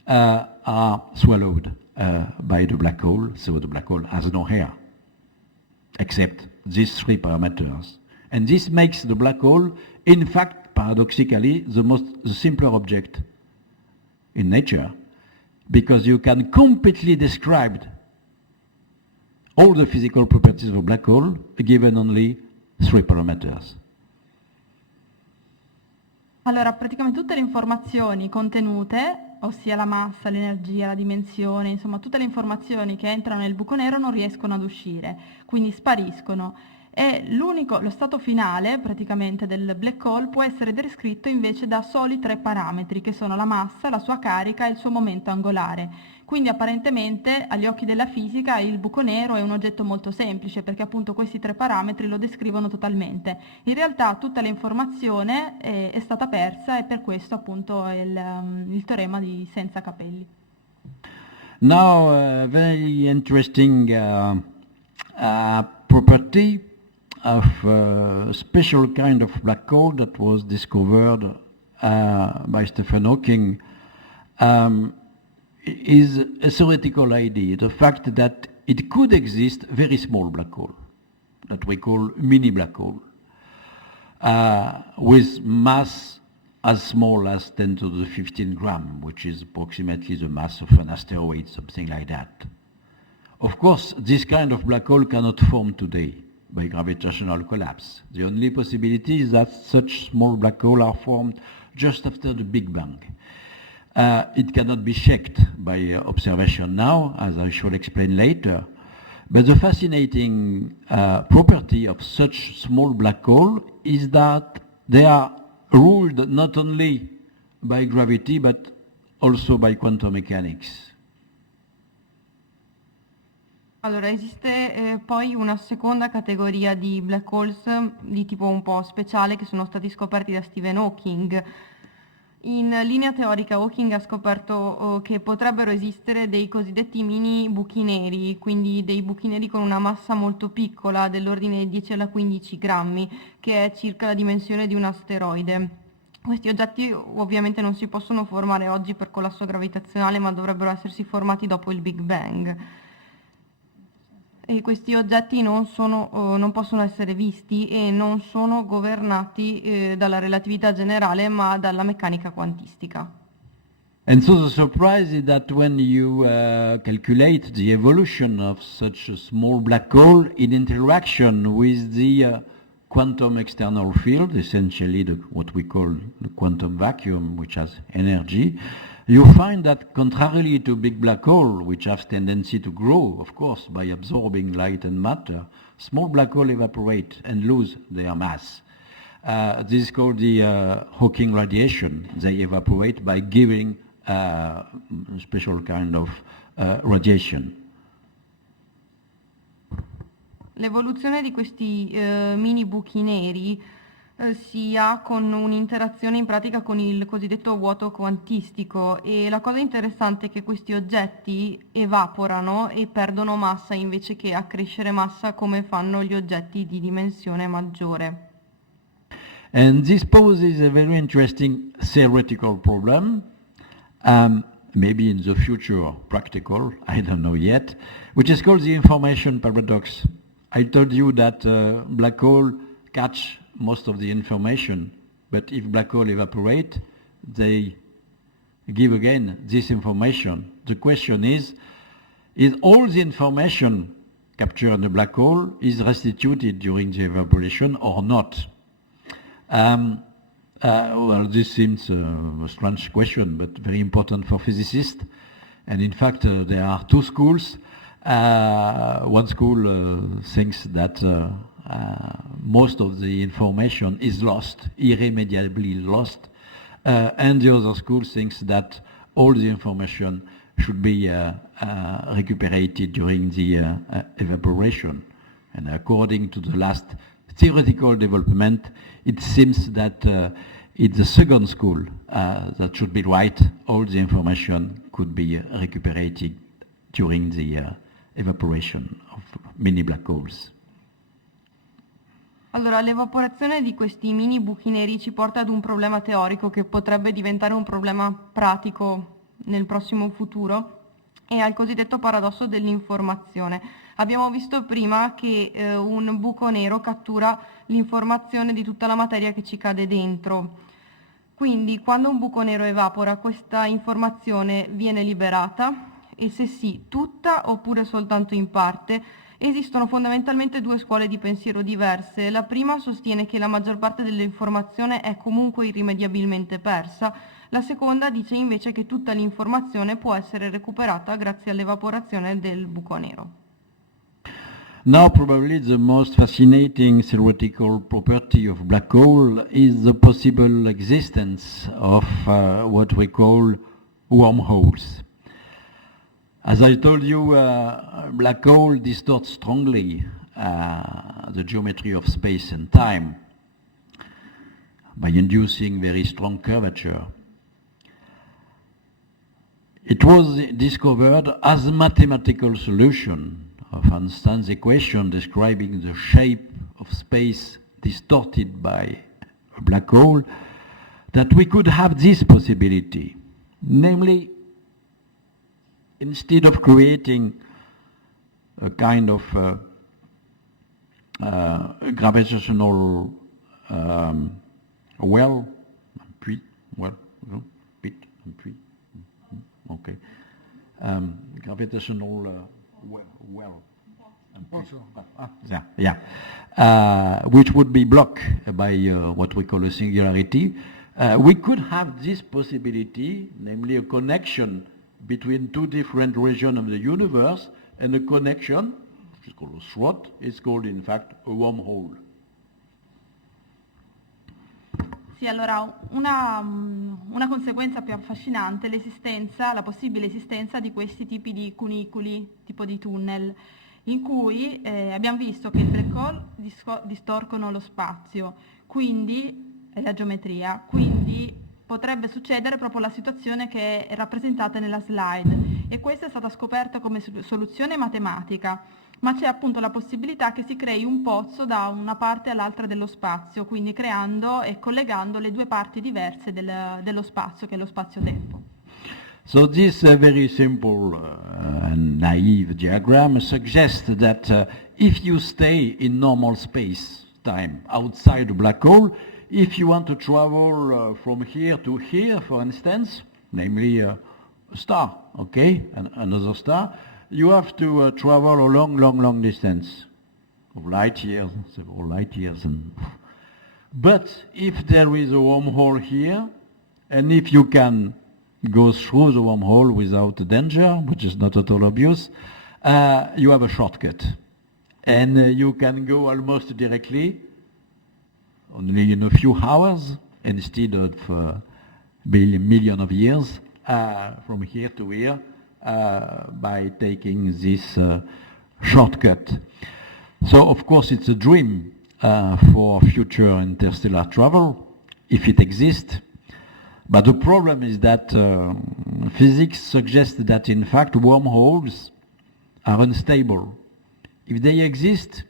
are swallowed by the black hole, so the black hole has no hair, except these 3 parameters. And this makes the black hole, in fact, paradoxically, the simpler object in nature, because you can completely describe all the physical properties of a black hole given only 3 parameters. Allora, praticamente tutte le informazioni contenute, ossia la massa, l'energia, la dimensione, insomma tutte le informazioni che entrano nel buco nero non riescono ad uscire, quindi spariscono. E lo stato finale praticamente del black hole può essere descritto invece da soli 3 parametri, che sono la massa, la sua carica e il suo momento angolare. Quindi apparentemente agli occhi della fisica il buco nero è un oggetto molto semplice, perché appunto questi 3 parametri lo descrivono totalmente. In realtà tutta l'informazione è stata persa, e per questo appunto è il teorema di senza capelli. Now, a very interesting property of a special kind of black hole that was discovered by Stephen Hawking is a theoretical idea, the fact that it could exist very small black hole, that we call mini black hole, with mass as small as 10 to the 15 gram, which is approximately the mass of an asteroid, something like that. Of course, this kind of black hole cannot form today. by gravitational collapse. The only possibility is that such small black holes are formed just after the Big Bang. It cannot be checked by observation now, as I shall explain later. But the fascinating property of such small black holes is that they are ruled not only by gravity but also by quantum mechanics. Allora, esiste poi una seconda categoria di black holes di tipo un po' speciale che sono stati scoperti da Stephen Hawking. In linea teorica Hawking ha scoperto che potrebbero esistere dei cosiddetti mini buchi neri, quindi dei buchi neri con una massa molto piccola, dell'ordine di 10 alla 15 grammi, che è circa la dimensione di un asteroide. Questi oggetti ovviamente non si possono formare oggi per collasso gravitazionale, ma dovrebbero essersi formati dopo il Big Bang. E questi oggetti non possono essere visti e non sono governati dalla relatività generale, ma dalla meccanica quantistica. And so the surprise is that when you calculate the evolution of such a small black hole in interaction with the quantum external field, essentially what we call the quantum vacuum, which has energy, you find that contrarily to big black hole, which have tendency to grow, of course, by absorbing light and matter, small black holes evaporate and lose their mass. This is called the Hawking radiation. They evaporate by giving a special kind of radiation. L'evoluzione di questi mini buchi neri si ha con un'interazione in pratica con il cosiddetto vuoto quantistico, e la cosa interessante è che questi oggetti evaporano e perdono massa invece che accrescere massa come fanno gli oggetti di dimensione maggiore. And this poses a very interesting theoretical problem, maybe in the future practical, I don't know yet, which is called the information paradox. I told you that black holes catch most of the information, but if black holes evaporate, they give again this information. The question is all the information captured in the black hole is restituted during the evaporation or not? Well, this seems a strange question, but very important for physicists. And in fact, there are two schools. One school thinks that most of the information is lost, irremediably lost, and the other school thinks that all the information should be recuperated during the evaporation. And according to the last theoretical development, it seems that it's the second school that should be right. All the information could be recuperated during the evaporation of mini black holes. Allora, l'evaporazione di questi mini buchi neri ci porta ad un problema teorico che potrebbe diventare un problema pratico nel prossimo futuro, e al cosiddetto paradosso dell'informazione. Abbiamo visto prima che un buco nero cattura l'informazione di tutta la materia che ci cade dentro. Quindi, quando un buco nero evapora, questa informazione viene liberata, e se sì, tutta oppure soltanto in parte. Esistono fondamentalmente due scuole di pensiero diverse. La prima sostiene che la maggior parte dell'informazione è comunque irrimediabilmente persa. La seconda dice invece che tutta l'informazione può essere recuperata grazie all'evaporazione del buco nero. Now probably the most fascinating theoretical property of black hole is the possible existence of what we call wormholes. As I told you, black hole distorts strongly the geometry of space and time by inducing very strong curvature. It was discovered as a mathematical solution of Einstein's equation describing the shape of space distorted by a black hole that we could have this possibility, namely, instead of creating a kind of gravitational pit, okay, gravitational Posso? Which would be blocked by what we call a singularity. We could have this possibility, namely a connection between two different regions of the universe, and a connection, which is called a slot, is called in fact a wormhole. Sì, allora una conseguenza più affascinante è l'esistenza, la possibile esistenza di questi tipi di cunicoli, tipo di tunnel, in cui abbiamo visto che i black hole distorcono lo spazio, quindi la geometria, quindi potrebbe succedere proprio la situazione che è rappresentata nella slide, e questa è stata scoperta come soluzione matematica, ma c'è appunto la possibilità che si crei un pozzo da una parte all'altra dello spazio, quindi creando e collegando le due parti diverse dello spazio, che è lo spazio-tempo. So this very simple and naive diagram suggests that if you stay in normal space-time outside a black hole, if you want to travel from here to here, for instance, namely a star, okay, another star, you have to travel a long distance of light years, several light years. But if there is a wormhole here, and if you can go through the wormhole without danger, which is not at all obvious, you have a shortcut. And you can go almost directly, only in a few hours, instead of million of years, from here to here, by taking this shortcut. So of course it's a dream for future interstellar travel, if it exists. But the problem is that physics suggests that in fact wormholes are unstable. If they exist,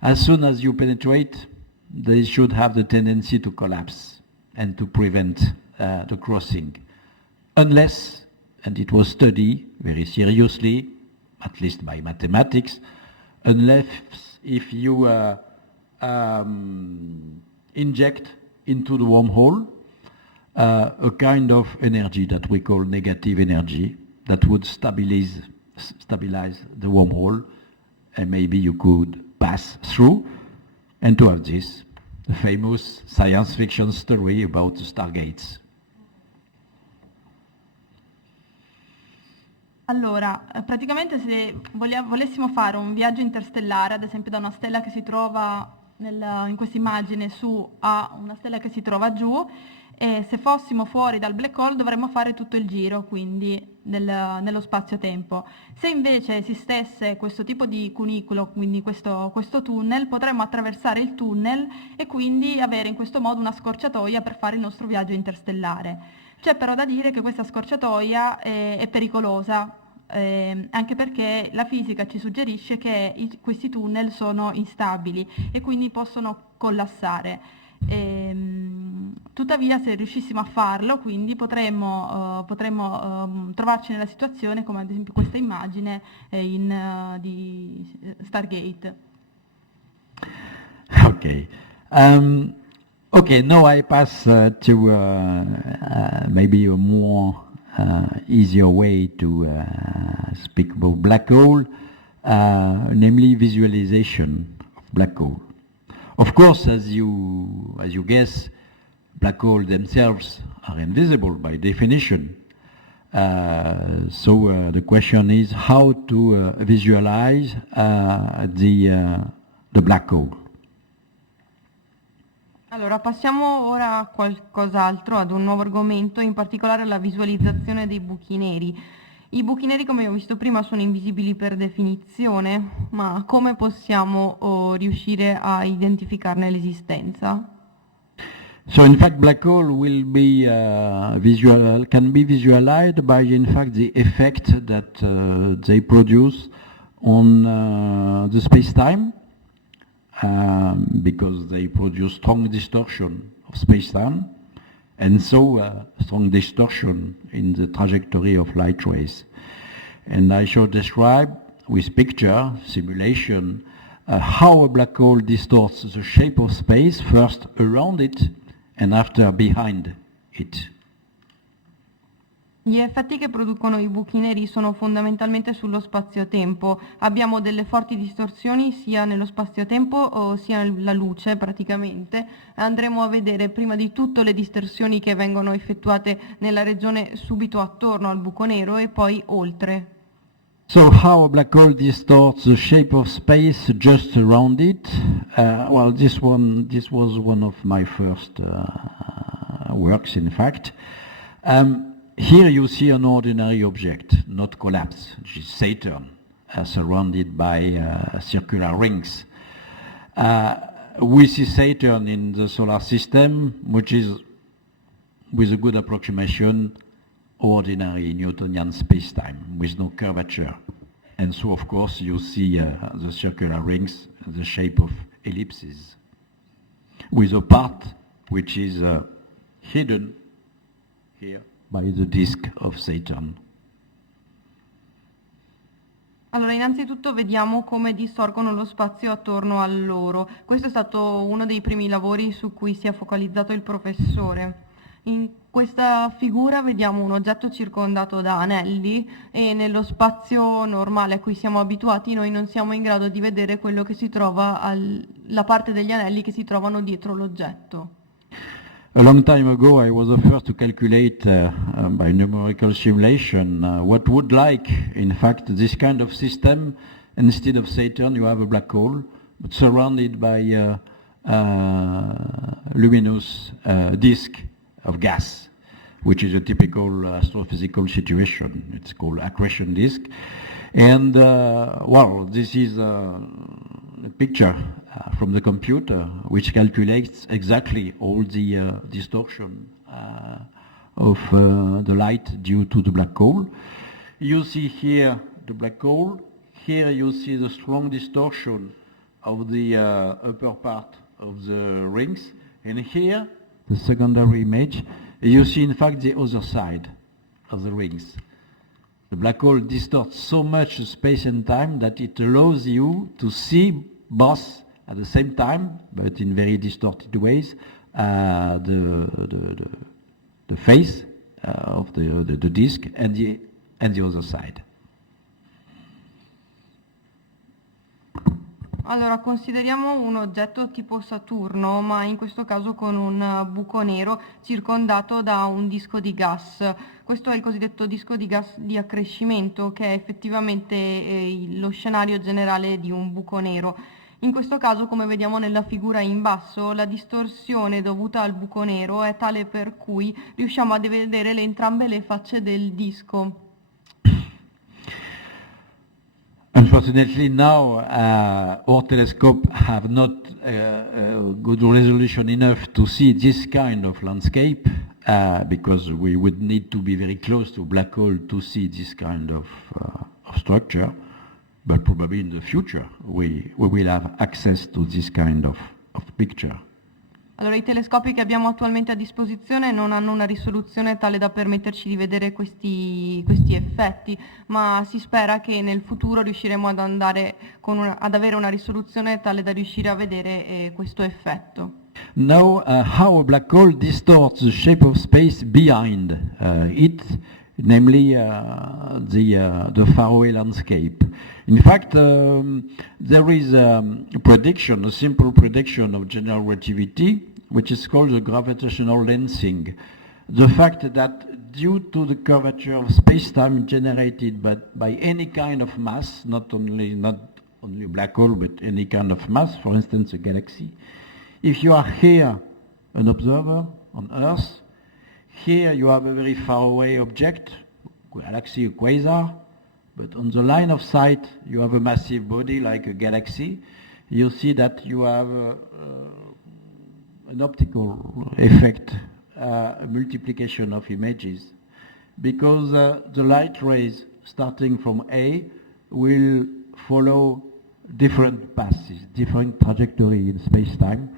as soon as you penetrate, they should have the tendency to collapse and to prevent the crossing. Unless, and it was studied very seriously, at least by mathematics, unless if you inject into the wormhole a kind of energy that we call negative energy that would stabilize the wormhole, and maybe you could pass through. And to have this, the famous science fiction story about the stargates. Allora, praticamente se volessimo fare un viaggio interstellare, ad esempio da una stella che si trova in questa immagine su a una stella che si trova giù, e se fossimo fuori dal black hole dovremmo fare tutto il giro, quindi nello spazio-tempo. Se invece esistesse questo tipo di cunicolo, quindi questo tunnel, potremmo attraversare il tunnel e quindi avere in questo modo una scorciatoia per fare il nostro viaggio interstellare. C'è però da dire che questa scorciatoia è pericolosa, anche perché la fisica ci suggerisce che questi tunnel sono instabili e quindi possono collassare. Tuttavia, se riuscissimo a farlo, quindi potremmo trovarci nella situazione come ad esempio questa immagine di Stargate. Okay. Okay, now I pass to maybe a more easier way to speak about black hole, namely visualization of black hole. Of course, as you guess, black holes themselves are invisible by definition. So the question is how to visualize the black hole. Allora, passiamo ora a qualcos'altro, ad un nuovo argomento, in particolare alla visualizzazione dei buchi neri. I buchi neri, come abbiamo visto prima, sono invisibili per definizione, ma come possiamo riuscire a identificarne l'esistenza? So in fact, black hole will be can be visualized by in fact the effect that they produce on the space-time, because they produce strong distortion of space-time, and so strong distortion in the trajectory of light rays. And I shall describe with picture, simulation, how a black hole distorts the shape of space, first around it and after behind it. Gli effetti che producono i buchi neri sono fondamentalmente sullo spazio-tempo. Abbiamo delle forti distorsioni sia nello spazio-tempo sia nella luce praticamente. Andremo a vedere prima di tutto le distorsioni che vengono effettuate nella regione subito attorno al buco nero e poi oltre. So how a black hole distorts the shape of space just around it? Well, this was one of my first works, in fact. Here you see an ordinary object, not collapse, which is Saturn, surrounded by circular rings. We see Saturn in the solar system, which is, with a good approximation, ordinary Newtonian space-time with no curvature. And so, of course, you see the circular rings, the shape of ellipses, with a part which is hidden here by the disk of Saturn. Allora, innanzitutto vediamo come distorcono lo spazio attorno a loro. Questo è stato uno dei primi lavori su cui si è focalizzato il professore. In questa figura vediamo un oggetto circondato da anelli e nello spazio normale a cui siamo abituati noi non siamo in grado di vedere quello che si trova la parte degli anelli che si trovano dietro l'oggetto. A long time ago, I was the first to calculate by numerical simulation what would like, in fact, this kind of system. Instead of Saturn, you have a black hole, but surrounded by a luminous disk of gas, which is a typical astrophysical situation. It's called accretion disk. And, well, this is a picture from the computer, which calculates exactly all the distortion of the light due to the black hole. You see here the black hole. Here you see the strong distortion of the upper part of the rings. And here, the secondary image, you see in fact the other side of the rings. The black hole distorts so much space and time that it allows you to see both at the same time, but in very distorted ways, the face of the disk and the other side. Allora, consideriamo un oggetto tipo Saturno, ma in questo caso con un buco nero circondato da un disco di gas. Questo è il cosiddetto disco di gas di accrescimento, che è effettivamente lo scenario generale di un buco nero. In questo caso, come vediamo nella figura in basso, la distorsione dovuta al buco nero è tale per cui riusciamo a vedere entrambe le facce del disco. Unfortunately, now our telescope have not good resolution enough to see this kind of landscape because we would need to be very close to a black hole to see this kind of structure. But probably in the future we will have access to this kind of picture. Allora, i telescopi che abbiamo attualmente a disposizione non hanno una risoluzione tale da permetterci di vedere questi effetti, ma si spera che nel futuro riusciremo ad avere una risoluzione tale da riuscire a vedere questo effetto. Now, how a black hole distorts the shape of space behind it, namely the faraway landscape. In fact, there is a prediction, a simple prediction of general relativity, which is called the gravitational lensing. The fact that due to the curvature of space-time generated by any kind of mass, not only a black hole, but any kind of mass, for instance, a galaxy, if you are here an observer on Earth, here you have a very far away object, galaxy, a quasar, but on the line of sight you have a massive body like a galaxy. You see that you have an optical effect, a multiplication of images, because the light rays starting from A will follow different passes, different trajectory in space-time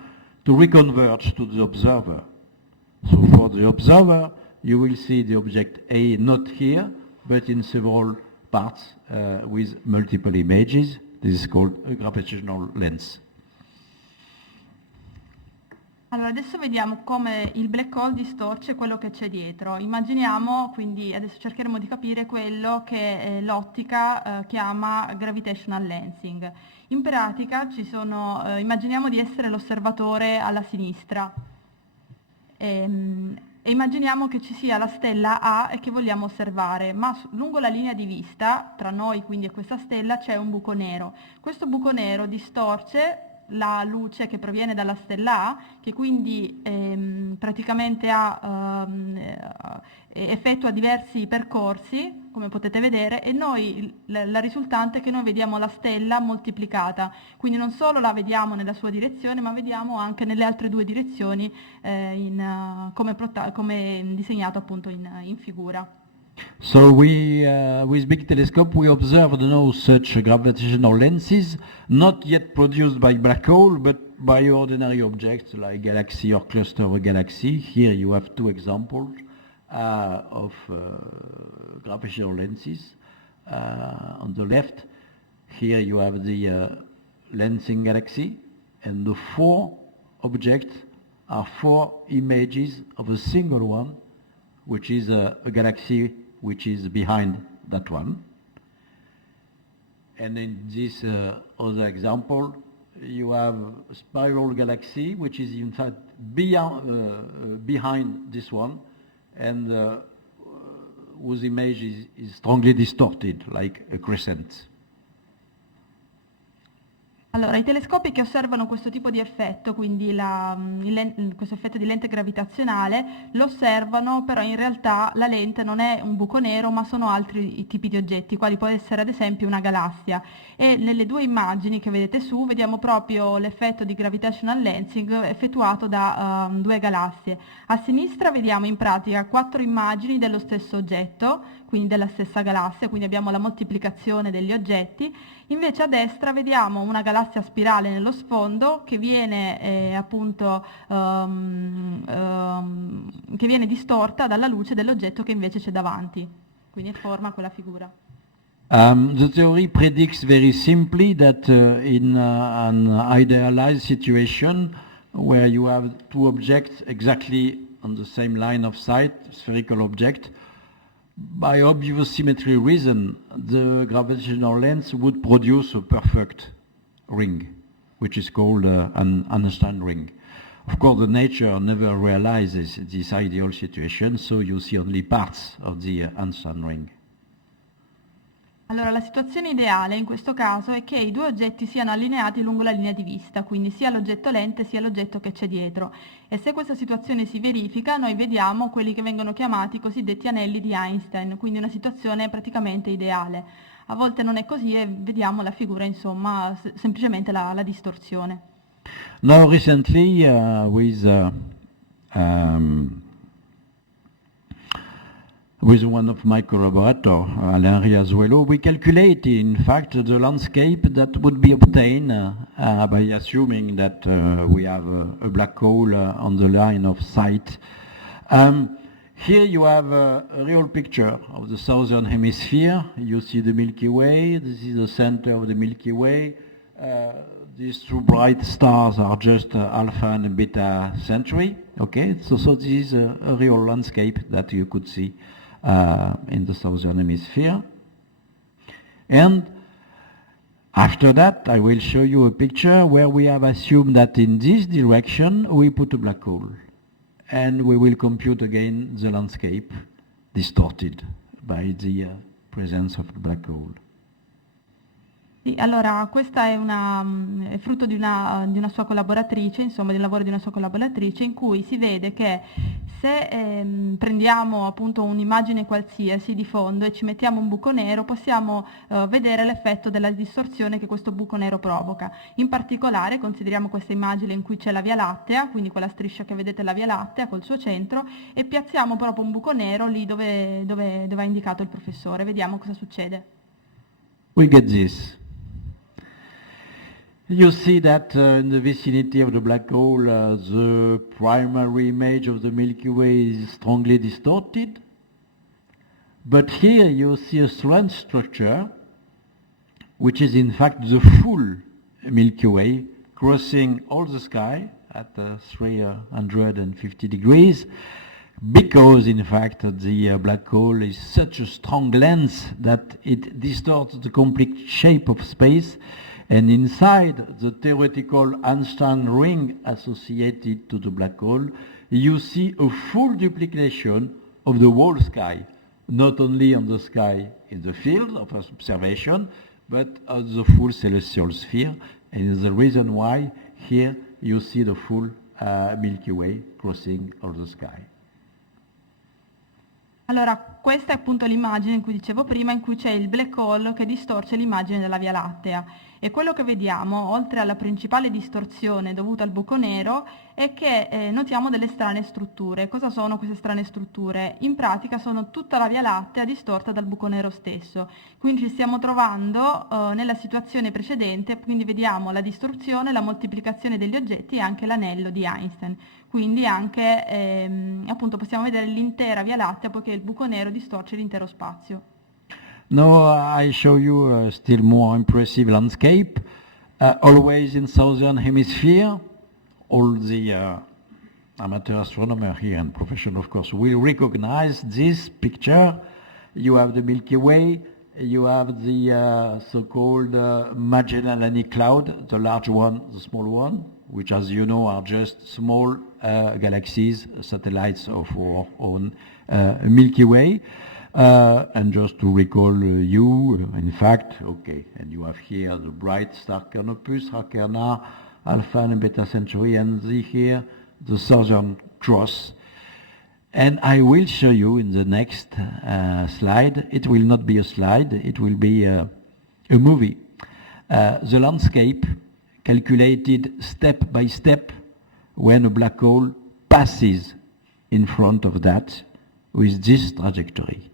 to reconverge to the observer. So for the observer, you will see the object A not here, but in several parts with multiple images. This is called a gravitational lens. Allora, adesso vediamo come il black hole distorce quello che c'è dietro. Immaginiamo, quindi adesso cercheremo di capire quello che l'ottica chiama gravitational lensing. In pratica immaginiamo di essere l'osservatore alla sinistra e immaginiamo che ci sia la stella A e che vogliamo osservare, ma lungo la linea di vista, tra noi quindi e questa stella, c'è un buco nero. Questo buco nero distorce la luce che proviene dalla stella A, che quindi praticamente effettua diversi percorsi, come potete vedere, e noi la risultante è che noi vediamo la stella moltiplicata, quindi non solo la vediamo nella sua direzione, ma vediamo anche nelle altre due direzioni come disegnato appunto in figura. So with big telescope, we observed now such gravitational lenses, not yet produced by black hole, but by ordinary objects like galaxy or cluster of a galaxy. Here you have two examples of gravitational lenses. On the left, here you have the lensing galaxy, and the four objects are four images of a single one, which is a galaxy which is behind that one. And in this other example, you have a spiral galaxy, which is in fact behind this one, and whose image is strongly distorted, like a crescent. Allora, i telescopi che osservano questo tipo di effetto, quindi questo effetto di lente gravitazionale, lo osservano, però in realtà la lente non è un buco nero, ma sono altri tipi di oggetti, quali può essere ad esempio una galassia. E nelle due immagini che vedete su, vediamo proprio l'effetto di gravitational lensing effettuato da due galassie. A sinistra vediamo in pratica 4 immagini dello stesso oggetto, quindi della stessa galassia, quindi abbiamo la moltiplicazione degli oggetti. Invece a destra vediamo una galassia spirale nello sfondo che viene che viene distorta dalla luce dell'oggetto che invece c'è davanti, quindi forma quella figura. The theory predicts very simply that in an idealized situation where you have two objects exactly on the same line of sight, spherical object, by obvious symmetry reason, the gravitational lens would produce a perfect ring, which is called an Einstein ring. Of course, the nature never realizes this ideal situation, so you see only parts of the Einstein ring. Allora, la situazione ideale in questo caso è che i due oggetti siano allineati lungo la linea di vista, quindi sia l'oggetto lente sia l'oggetto che c'è dietro. E se questa situazione si verifica, noi vediamo quelli che vengono chiamati i cosiddetti anelli di Einstein, quindi una situazione praticamente ideale. A volte non è così e vediamo la figura, insomma, semplicemente la distorsione. Now recently, with one of my collaborators, Alain Riazuelo, we calculated, in fact, the landscape that would be obtained by assuming that we have a black hole on the line of sight. Here you have a real picture of the southern hemisphere. You see the Milky Way. This is the center of the Milky Way. These two bright stars are just Alpha and Beta Centauri. Okay, so this is a real landscape that you could see in the southern hemisphere. And after that, I will show you a picture where we have assumed that in this direction we put a black hole. And we will compute again the landscape distorted by the presence of the black hole. Sì, allora questa è frutto di una sua collaboratrice, insomma del lavoro di una sua collaboratrice, in cui si vede che se prendiamo appunto un'immagine qualsiasi di fondo e ci mettiamo un buco nero, possiamo vedere l'effetto della distorsione che questo buco nero provoca. In particolare consideriamo questa immagine in cui c'è la Via Lattea, quindi quella striscia che vedete è la Via Lattea col suo centro, e piazziamo proprio un buco nero lì dove ha indicato il professore. Vediamo cosa succede. We get this. You see that in the vicinity of the black hole, the primary image of the Milky Way is strongly distorted. But here you see a strange structure, which is in fact the full Milky Way, crossing all the sky at 350 degrees, because in fact the black hole is such a strong lens that it distorts the complete shape of space, and inside the theoretical Einstein ring associated to the black hole, you see a full duplication of the whole sky, not only on the sky in the field of observation, but on the full celestial sphere, and is the reason why here you see the full Milky Way crossing all the sky. Allora, questa è appunto l'immagine in cui dicevo prima, in cui c'è il black hole che distorce l'immagine della Via Lattea. E quello che vediamo, oltre alla principale distorsione dovuta al buco nero, è che notiamo delle strane strutture. Cosa sono queste strane strutture? In pratica sono tutta la Via Lattea distorta dal buco nero stesso. Quindi ci stiamo trovando nella situazione precedente, quindi vediamo la distorsione, la moltiplicazione degli oggetti e anche l'anello di Einstein. Quindi anche appunto possiamo vedere l'intera Via Lattea poiché il buco nero distorce l'intero spazio. Now I show you a still more impressive landscape, always in southern hemisphere. All the amateur astronomer here and professional, of course, will recognize this picture. You have the Milky Way, you have the so-called Magellanic Cloud, the large one, the small one, which, as you know, are just small galaxies, satellites of our own Milky Way. And just to recall in fact, okay, and you have here the bright star Canopus, Achernar, Alpha and Beta Centauri, and here the Southern Cross. And I will show you in the next slide. It will not be a slide, it will be a movie. The landscape calculated step by step when a black hole passes in front of that with this trajectory.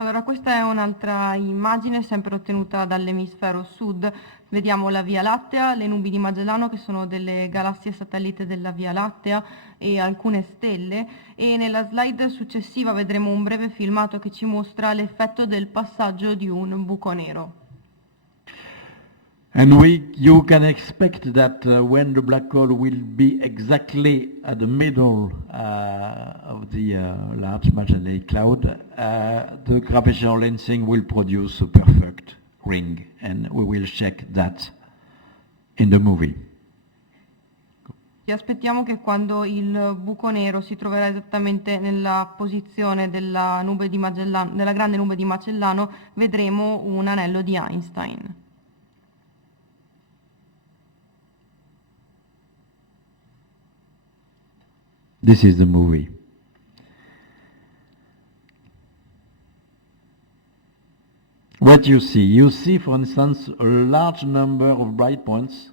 Allora, questa è un'altra immagine sempre ottenuta dall'emisfero sud. Vediamo la Via Lattea, le nubi di Magellano che sono delle galassie satellite della Via Lattea e alcune stelle, e nella slide successiva vedremo un breve filmato che ci mostra l'effetto del passaggio di un buco nero. And you can expect that when the black hole will be exactly at the middle of the Large Magellanic Cloud, the gravitational lensing will produce a perfect ring, and we will check that in the movie. Ci aspettiamo che quando il buco nero si troverà esattamente nella posizione della nube di Magellano, della grande nube di Magellano, vedremo un anello di Einstein. This is the movie. What you see, for instance, a large number of bright points,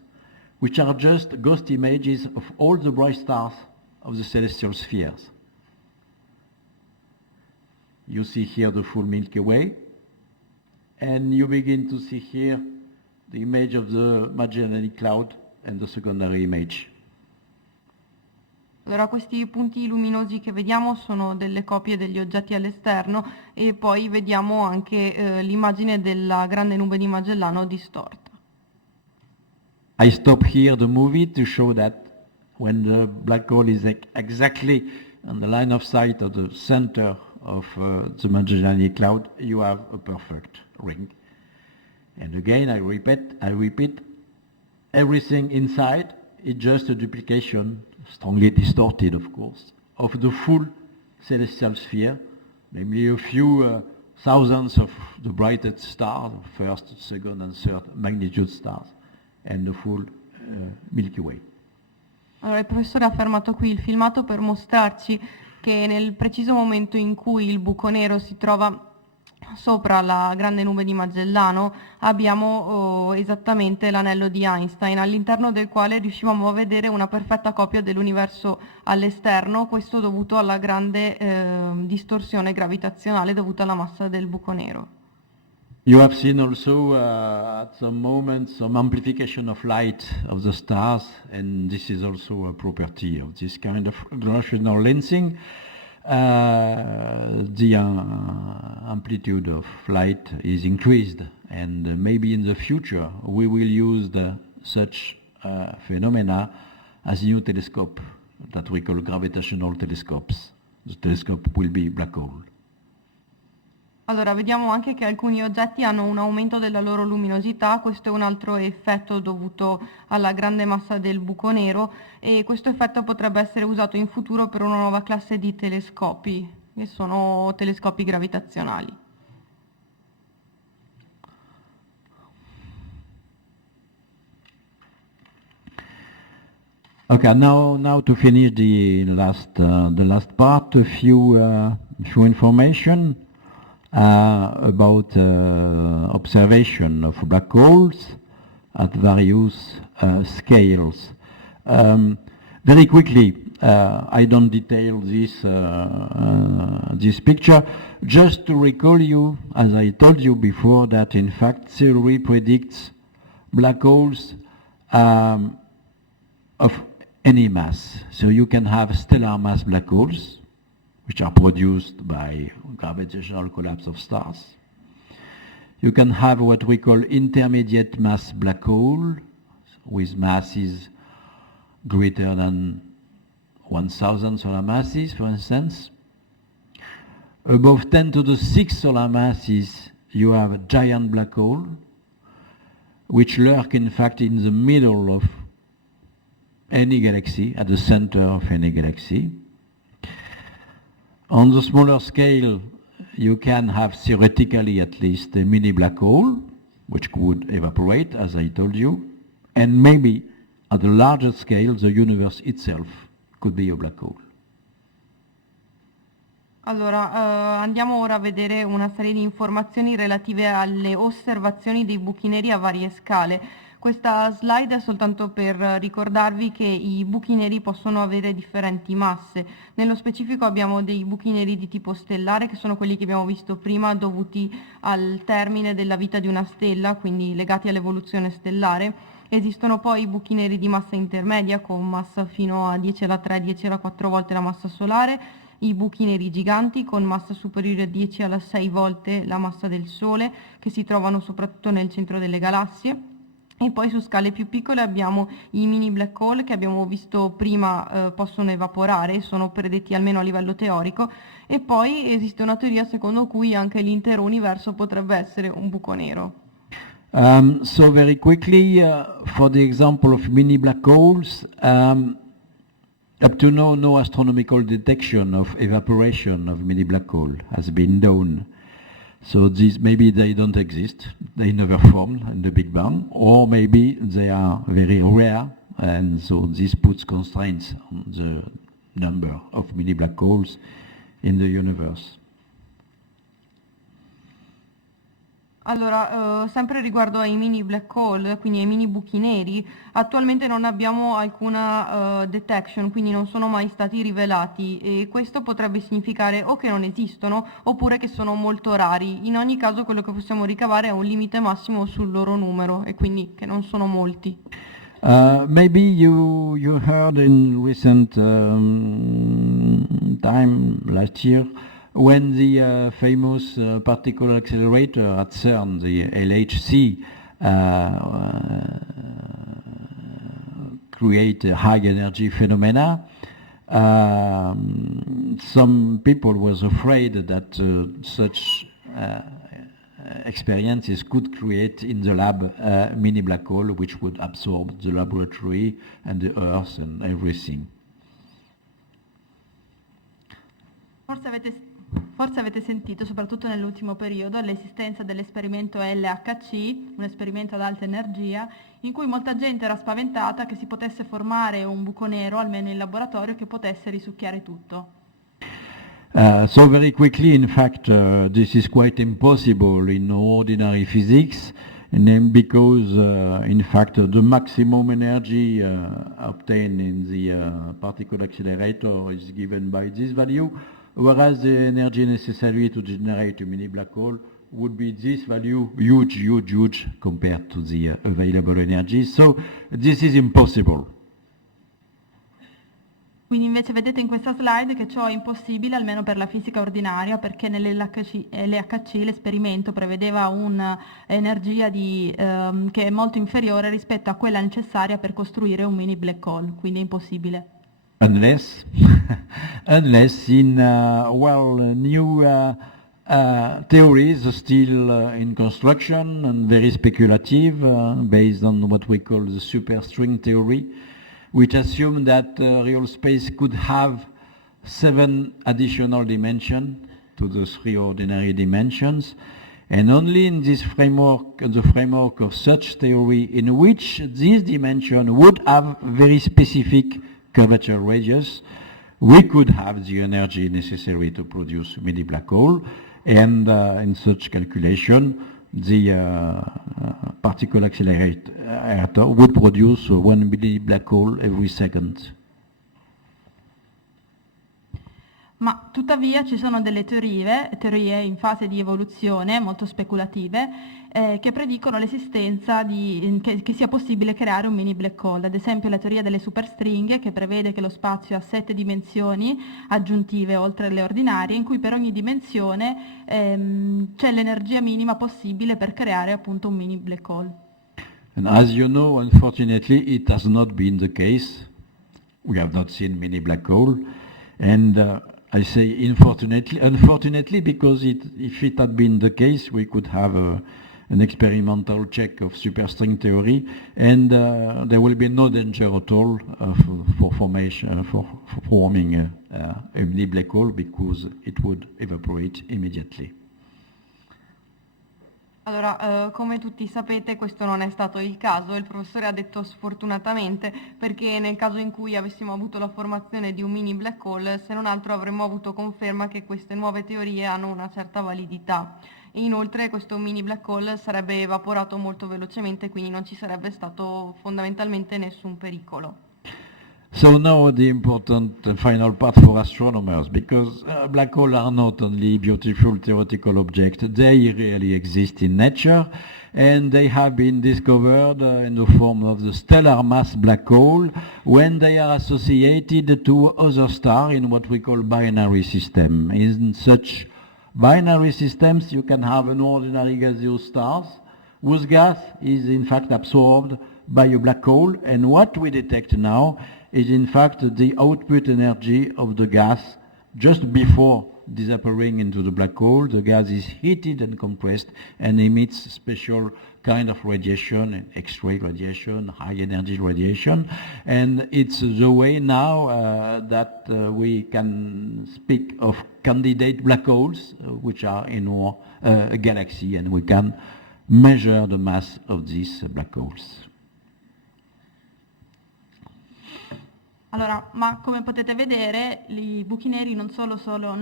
which are just ghost images of all the bright stars of the celestial spheres. You see here the full Milky Way, and you begin to see here the image of the Magellanic Cloud and the secondary image. Allora, questi punti luminosi che vediamo sono delle copie degli oggetti all'esterno, e poi vediamo anche l'immagine della grande nube di Magellano distorta. I stop here the movie to show that when the black hole is exactly on the line of sight of the center of the Magellanic Cloud, you have a perfect ring. And again, I repeat, everything inside is just a duplication, strongly distorted, of course, of the full celestial sphere, namely a few thousands of the brightest stars, first, second, and third magnitude stars, and the full Milky Way. Allora, il professore ha fermato qui il filmato per mostrarci che nel preciso momento in cui il buco nero si trova sopra la grande nube di Magellano abbiamo esattamente l'anello di Einstein, all'interno del quale riuscivamo a vedere una perfetta copia dell'universo all'esterno, questo dovuto alla grande distorsione gravitazionale dovuta alla massa del buco nero. You have seen also at some moment some amplification of light of the stars, and this is also a property of this kind of gravitational lensing. The amplitude of light is increased, and maybe in the future we will use such phenomena as a new telescope that we call gravitational telescopes. The telescope will be black hole. Allora, vediamo anche che alcuni oggetti hanno un aumento della loro luminosità, questo è un altro effetto dovuto alla grande massa del buco nero e questo effetto potrebbe essere usato in futuro per una nuova classe di telescopi, che sono telescopi gravitazionali. Okay, now to finish the last part, a few information about observation of black holes at various scales. Very quickly, I don't detail this picture, just to recall you, as I told you before, that in fact theory predicts black holes of any mass. So you can have stellar mass black holes, which are produced by gravitational collapse of stars. You can have what we call intermediate mass black hole, with masses greater than 1,000 solar masses, for instance. Above 10 to the 6 solar masses, you have a giant black hole, which lurk in fact in the middle of any galaxy, at the center of any galaxy. On the smaller scale, you can have theoretically at least a mini black hole, which could evaporate, as I told you, and maybe at the larger scale, the universe itself could be a black hole. Allora, andiamo ora a vedere una serie di informazioni relative alle osservazioni dei buchi neri a varie scale. Questa slide è soltanto per ricordarvi che i buchi neri possono avere differenti masse. Nello specifico abbiamo dei buchi neri di tipo stellare, che sono quelli che abbiamo visto prima, dovuti al termine della vita di una stella, quindi legati all'evoluzione stellare. Esistono poi i buchi neri di massa intermedia, con massa fino a 10 alla 3, 10 alla 4 volte la massa solare, i buchi neri giganti con massa superiore a 10 alla 6 volte la massa del Sole, che si trovano soprattutto nel centro delle galassie. E poi su scale più piccole abbiamo i mini black hole che abbiamo visto prima, possono evaporare, sono predetti almeno a livello teorico, e poi esiste una teoria secondo cui anche l'intero universo potrebbe essere un buco nero. So very quickly, for the example of mini black holes, up to now no astronomical detection of evaporation of mini black hole has been done. So these, maybe they don't exist, they never formed in the Big Bang, or maybe they are very rare, and so this puts constraints on the number of mini black holes in the universe. Allora, sempre riguardo ai mini black hole, quindi ai mini buchi neri, attualmente non abbiamo alcuna detection, quindi non sono mai stati rivelati, e questo potrebbe significare o che non esistono oppure che sono molto rari. In ogni caso quello che possiamo ricavare è un limite massimo sul loro numero e quindi che non sono molti. Maybe you heard in recent time, last year, when the famous particle accelerator at CERN, the LHC, create a high energy phenomena, some people was afraid that such experiences could create in the lab a mini black hole which would absorb the laboratory and the Earth and everything. Forse avete sentito, soprattutto nell'ultimo periodo, l'esistenza dell'esperimento LHC, un esperimento ad alta energia, in cui molta gente era spaventata che si potesse formare un buco nero, almeno in laboratorio, che potesse risucchiare tutto. So very quickly, in fact, this is quite impossible in ordinary physics, and because, in fact, the maximum energy obtained in the particle accelerator is given by this value, whereas the energy necessary to generate a mini black hole would be this value, huge compared to the available energy. So this is impossible. Quindi invece vedete in questa slide che ciò è impossibile almeno per la fisica ordinaria, perché nell'LHC l'esperimento prevedeva un'energia che è molto inferiore rispetto a quella necessaria per costruire un mini black hole, quindi è impossibile. Unless, unless in new theories are still in construction and very speculative, based on what we call the superstring theory, which assume that real space could have 7 additional dimensions to the 3 ordinary dimensions, and only in this framework, the framework of such theory, in which this dimension would have very specific curvature radius, we could have the energy necessary to produce mini black hole, and in such calculation, the particle accelerator would produce 1 mini black hole every second. Ma tuttavia ci sono delle teorie in fase di evoluzione, molto speculative, che predicono l'esistenza che sia possibile creare un mini black hole. Ad esempio la teoria delle superstringhe, che prevede che lo spazio ha 7 dimensioni aggiuntive oltre alle ordinarie, in cui per ogni dimensione c'è l'energia minima possibile per creare appunto un mini black hole. And as you know, unfortunately, it has not been the case. We have not seen mini black hole, and I say unfortunately, because if it had been the case, we could have an experimental check of superstring theory, and there will be no danger at all for forming a mini black hole, because it would evaporate immediately. Allora, come tutti sapete, questo non è stato il caso. Il professore ha detto sfortunatamente, perché nel caso in cui avessimo avuto la formazione di un mini black hole, se non altro avremmo avuto conferma che queste nuove teorie hanno una certa validità. E inoltre questo mini black hole sarebbe evaporato molto velocemente, quindi non ci sarebbe stato fondamentalmente nessun pericolo. So now the important final part for astronomers, because black holes are not only beautiful theoretical objects, they really exist in nature, and they have been discovered in the form of the stellar mass black hole when they are associated to other stars in what we call binary system. In such binary systems you can have an ordinary gaseous stars whose gas is in fact absorbed by a black hole, and what we detect now is in fact the output energy of the gas just before disappearing into the black hole. The gas is heated and compressed and emits special kind of radiation, X-ray radiation, high energy radiation, and it's the way now that we can speak of candidate black holes which are in our galaxy, and we can measure the mass of these black holes. Allora, ma come potete vedere, i buchi neri non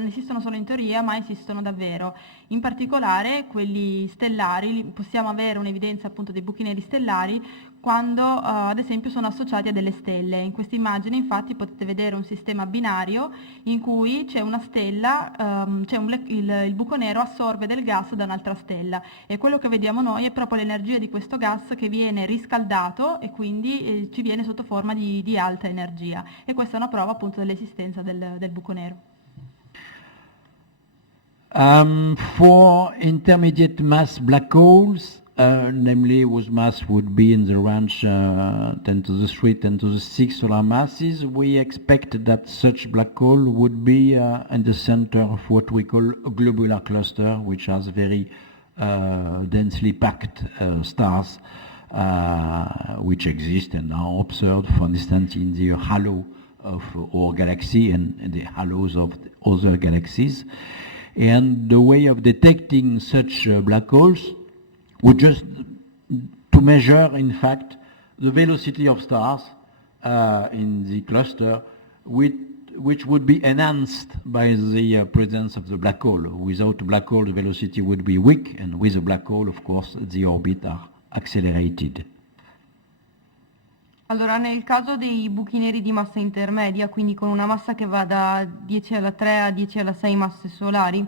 esistono solo in teoria, ma esistono davvero. In particolare quelli stellari, possiamo avere un'evidenza appunto dei buchi neri stellari quando ad esempio sono associati a delle stelle. In questa immagine infatti potete vedere un sistema binario in cui c'è una stella, il buco nero assorbe del gas da un'altra stella, e quello che vediamo noi è proprio l'energia di questo gas che viene riscaldato e quindi ci viene sotto forma di alta energia, e questa è una prova appunto dell'esistenza del buco nero. For intermediate mass black holes, namely whose mass would be in the range 10 to the 3, 10 to the 6 solar masses, we expect that such black hole would be in the center of what we call a globular cluster, which has very densely packed stars which exist and are observed, for instance, in the halo of our galaxy and the halos of other galaxies. And the way of detecting such black holes would just to measure, in fact, the velocity of stars in the cluster, which would be enhanced by the presence of the black hole. Without a black hole, the velocity would be weak, and with a black hole, of course, the orbit are accelerated. Allora, nel caso dei buchi neri di massa intermedia, quindi con una massa che va da 10 alla 3 a 10 alla 6 masse solari,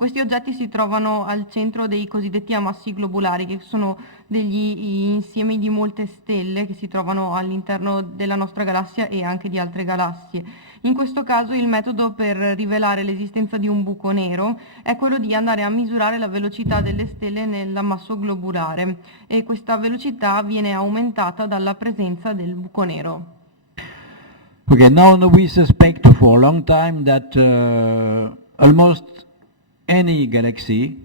Questi oggetti si trovano al centro dei cosiddetti ammassi globulari, che sono degli insiemi di molte stelle che si trovano all'interno della nostra galassia e anche di altre galassie. In questo caso il metodo per rivelare l'esistenza di un buco nero è quello di andare a misurare la velocità delle stelle nell'ammasso globulare, e questa velocità viene aumentata dalla presenza del buco nero. Okay, now we suspect for a long time that almost any galaxy,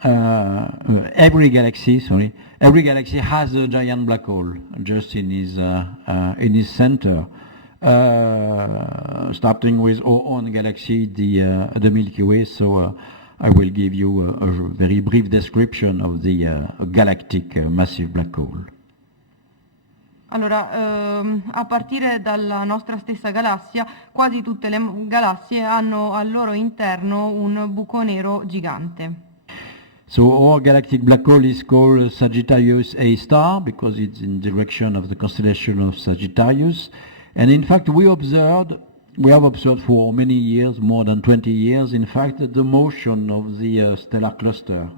every galaxy has a giant black hole just in his center. Starting with our own galaxy, the Milky Way. So I will give you a very brief description of the galactic massive black hole. Allora, a partire dalla nostra stessa galassia, quasi tutte le galassie hanno al loro interno un buco nero gigante. So our galactic black hole is called Sagittarius A star because it's in direction of the constellation of Sagittarius. And in fact, we have observed for many years, more than 20 years, in fact, the motion of the stellar cluster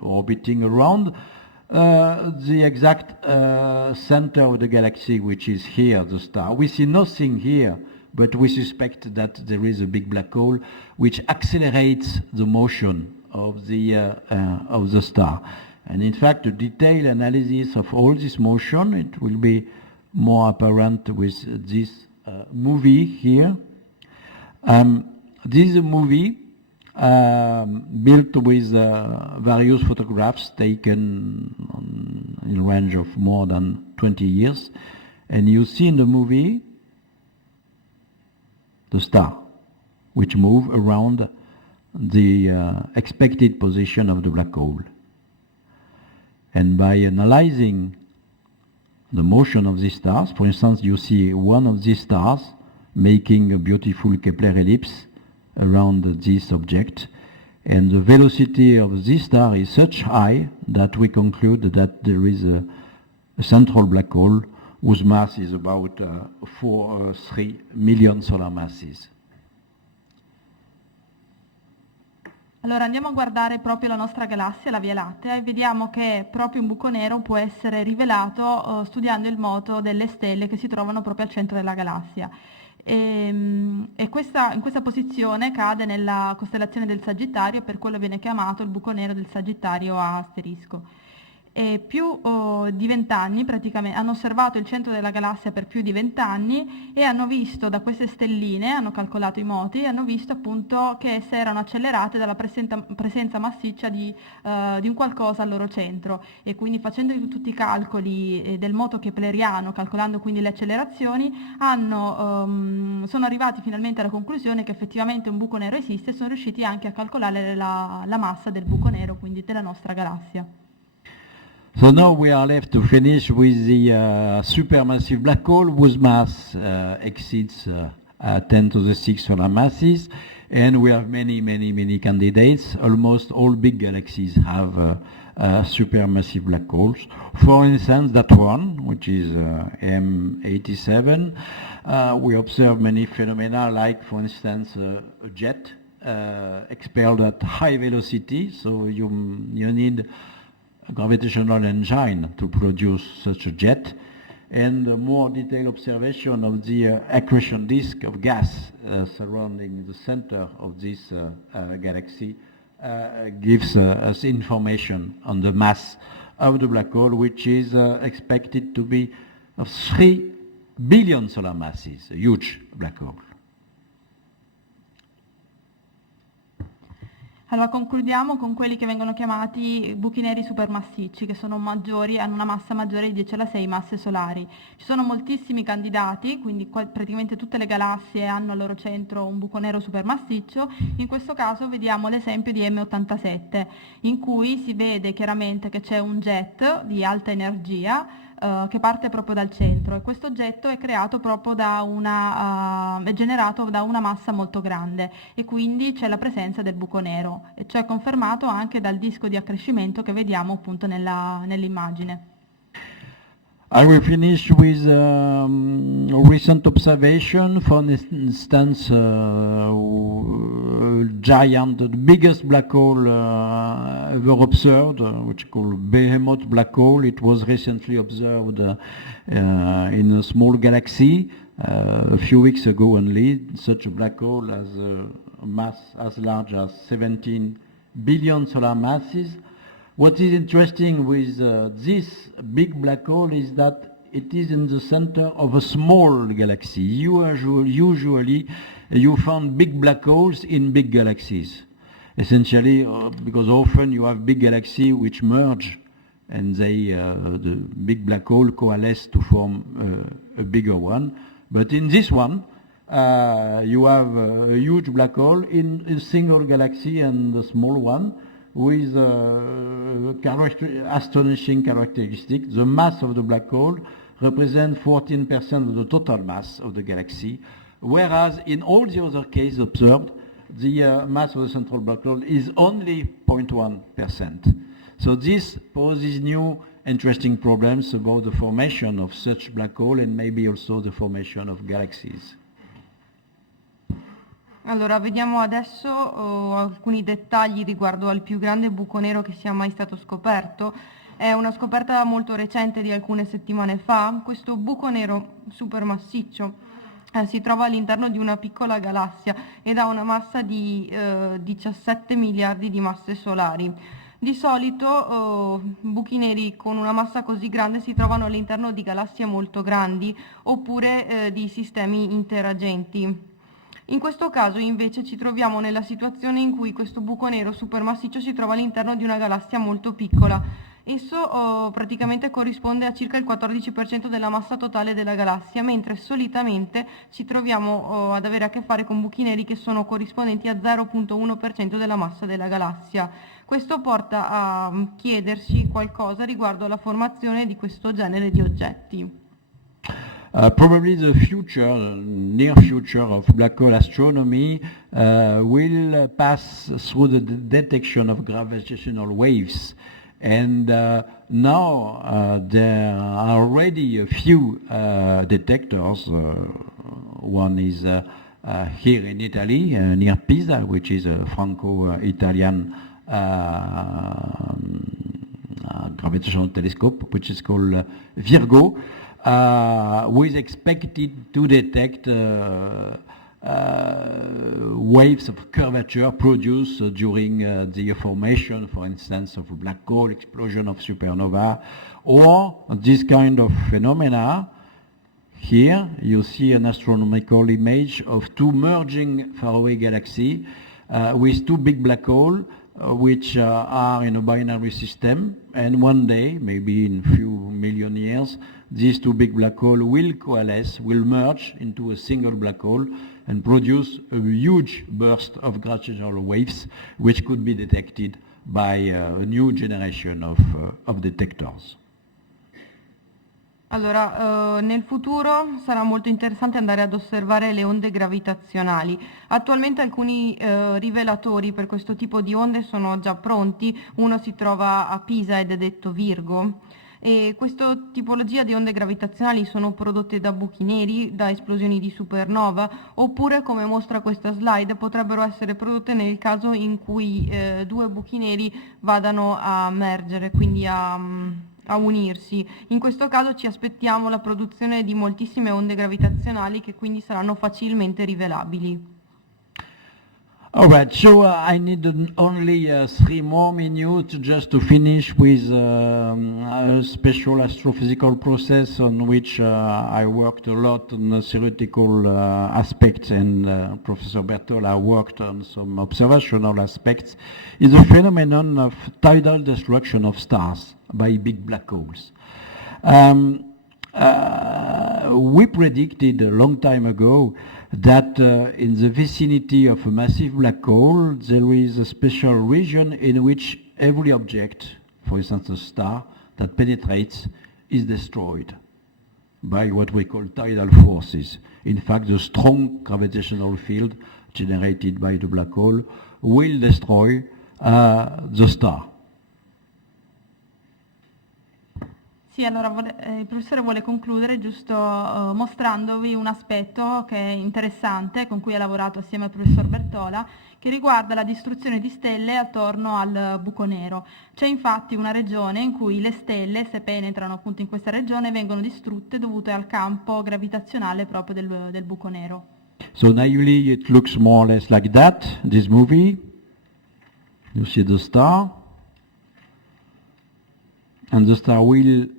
orbiting around the exact center of the galaxy, which is here, the star. We see nothing here, but we suspect that there is a big black hole which accelerates the motion of the star. And in fact, a detailed analysis of all this motion, it will be more apparent with this movie here. This is a movie built with various photographs taken in a range of more than 20 years. And you see in the movie the star, which move around the expected position of the black hole. And by analyzing the motion of these stars, for instance, you see one of these stars making a beautiful Kepler ellipse around this object, and the velocity of this star is such high that we conclude that there is a central black hole whose mass is about 3 million solar masses. Allora andiamo a guardare proprio la nostra galassia, la Via Lattea, e vediamo che proprio un buco nero può essere rivelato studiando il moto delle stelle che si trovano proprio al centro della galassia. In questa posizione cade nella costellazione del Sagittario, per quello viene chiamato il buco nero del Sagittario a asterisco. E più di 20 anni, praticamente, hanno osservato il centro della galassia per più di 20 anni e hanno visto da queste stelline, hanno calcolato i moti e hanno visto appunto che esse erano accelerate dalla presenza massiccia di un qualcosa al loro centro, e quindi facendo tutti i calcoli del moto kepleriano, calcolando quindi le accelerazioni, sono arrivati finalmente alla conclusione che effettivamente un buco nero esiste, e sono riusciti anche a calcolare la massa del buco nero, quindi della nostra galassia. So now we are left to finish with the supermassive black hole whose mass exceeds 10 to the 6 solar masses, and we have many candidates. Almost all big galaxies have supermassive black holes. For instance, that one, which is M87, we observe many phenomena like, for instance, a jet expelled at high velocity, so you need a gravitational engine to produce such a jet, and a more detailed observation of the accretion disk of gas surrounding the center of this galaxy gives us information on the mass of the black hole, which is expected to be of 3 billion solar masses, a huge black hole. Allora concludiamo con quelli che vengono chiamati buchi neri supermassicci, che sono maggiori, hanno una massa maggiore di 10 alla 6 masse solari. Ci sono moltissimi candidati, quindi praticamente tutte le galassie hanno al loro centro un buco nero supermassiccio. In questo caso vediamo l'esempio di M87, in cui si vede chiaramente che c'è un jet di alta energia che parte proprio dal centro, e questo oggetto è creato proprio è generato da una massa molto grande, e quindi c'è la presenza del buco nero, e ciò è confermato anche dal disco di accrescimento che vediamo appunto nell'immagine. I will finish with a recent observation. For instance, giant, the biggest black hole ever observed, which is called Behemoth black hole. It was recently observed in a small galaxy a few weeks ago only. Such a black hole has a mass as large as 17 billion solar masses. What is interesting with this big black hole is that it is in the center of a small galaxy. Usually you find big black holes in big galaxies. Essentially, because often you have big galaxies which merge and the big black hole coalesce to form a bigger one. But in this one, you have a huge black hole in a single galaxy and a small one with astonishing characteristic. The mass of the black hole represents 14% of the total mass of the galaxy, whereas in all the other cases observed, the mass of the central black hole is only 0.1%. So this poses new interesting problems about the formation of such black hole and maybe also the formation of galaxies. Allora, vediamo adesso alcuni dettagli riguardo al più grande buco nero che sia mai stato scoperto. È una scoperta molto recente di alcune settimane fa. Questo buco nero supermassiccio si trova all'interno di una piccola galassia ed ha una massa di 17 miliardi di masse solari. Di solito buchi neri con una massa così grande si trovano all'interno di galassie molto grandi oppure di sistemi interagenti. In questo caso invece ci troviamo nella situazione in cui questo buco nero supermassiccio si trova all'interno di una galassia molto piccola. Esso praticamente corrisponde a circa il 14% della massa totale della galassia, mentre solitamente ci troviamo ad avere a che fare con buchi neri che sono corrispondenti a 0,1% della massa della galassia. Questo porta a chiedersi qualcosa riguardo alla formazione di questo genere di oggetti. Probably the near future of black hole astronomy will pass through the detection of gravitational waves. And now there are already a few detectors. One is here in Italy, near Pisa, which is a Franco-Italian gravitational telescope, which is called Virgo. Who is expected to detect waves of curvature produced during the formation, for instance, of a black hole, explosion of supernova, or this kind of phenomena. Here you see an astronomical image of two merging faraway galaxies with two big black holes which are in a binary system, and one day, maybe in a few million years, these two big black holes will coalesce, will merge into a single black hole and produce a huge burst of gravitational waves which could be detected by a new generation of detectors. Allora, nel futuro sarà molto interessante andare ad osservare le onde gravitazionali. Attualmente alcuni rivelatori per questo tipo di onde sono già pronti. Uno si trova a Pisa ed è detto Virgo. E questa tipologia di onde gravitazionali sono prodotte da buchi neri, da esplosioni di supernova, oppure, come mostra questa slide, potrebbero essere prodotte nel caso in cui due buchi neri vadano a mergere, quindi a unirsi. In questo caso ci aspettiamo la produzione di moltissime onde gravitazionali che quindi saranno facilmente rivelabili. All right, so I need only 3 more minutes just to finish with a special astrophysical process on which I worked a lot on the theoretical aspects, and Professor Bertola worked on some observational aspects. Is the phenomenon of tidal destruction of stars by big black holes. We predicted a long time ago that in the vicinity of a massive black hole there is a special region in which every object, for instance a star, that penetrates is destroyed by what we call tidal forces. In fact, the strong gravitational field generated by the black hole will destroy the star. Sì, allora il professore vuole concludere giusto mostrandovi un aspetto che è interessante, con cui ha lavorato assieme al professor Bertola, che riguarda la distruzione di stelle attorno al buco nero. C'è infatti una regione in cui le stelle, se penetrano appunto in questa regione, vengono distrutte dovute al campo gravitazionale proprio del buco nero. So naively it looks more or less like that, this movie. You see the star. And the star will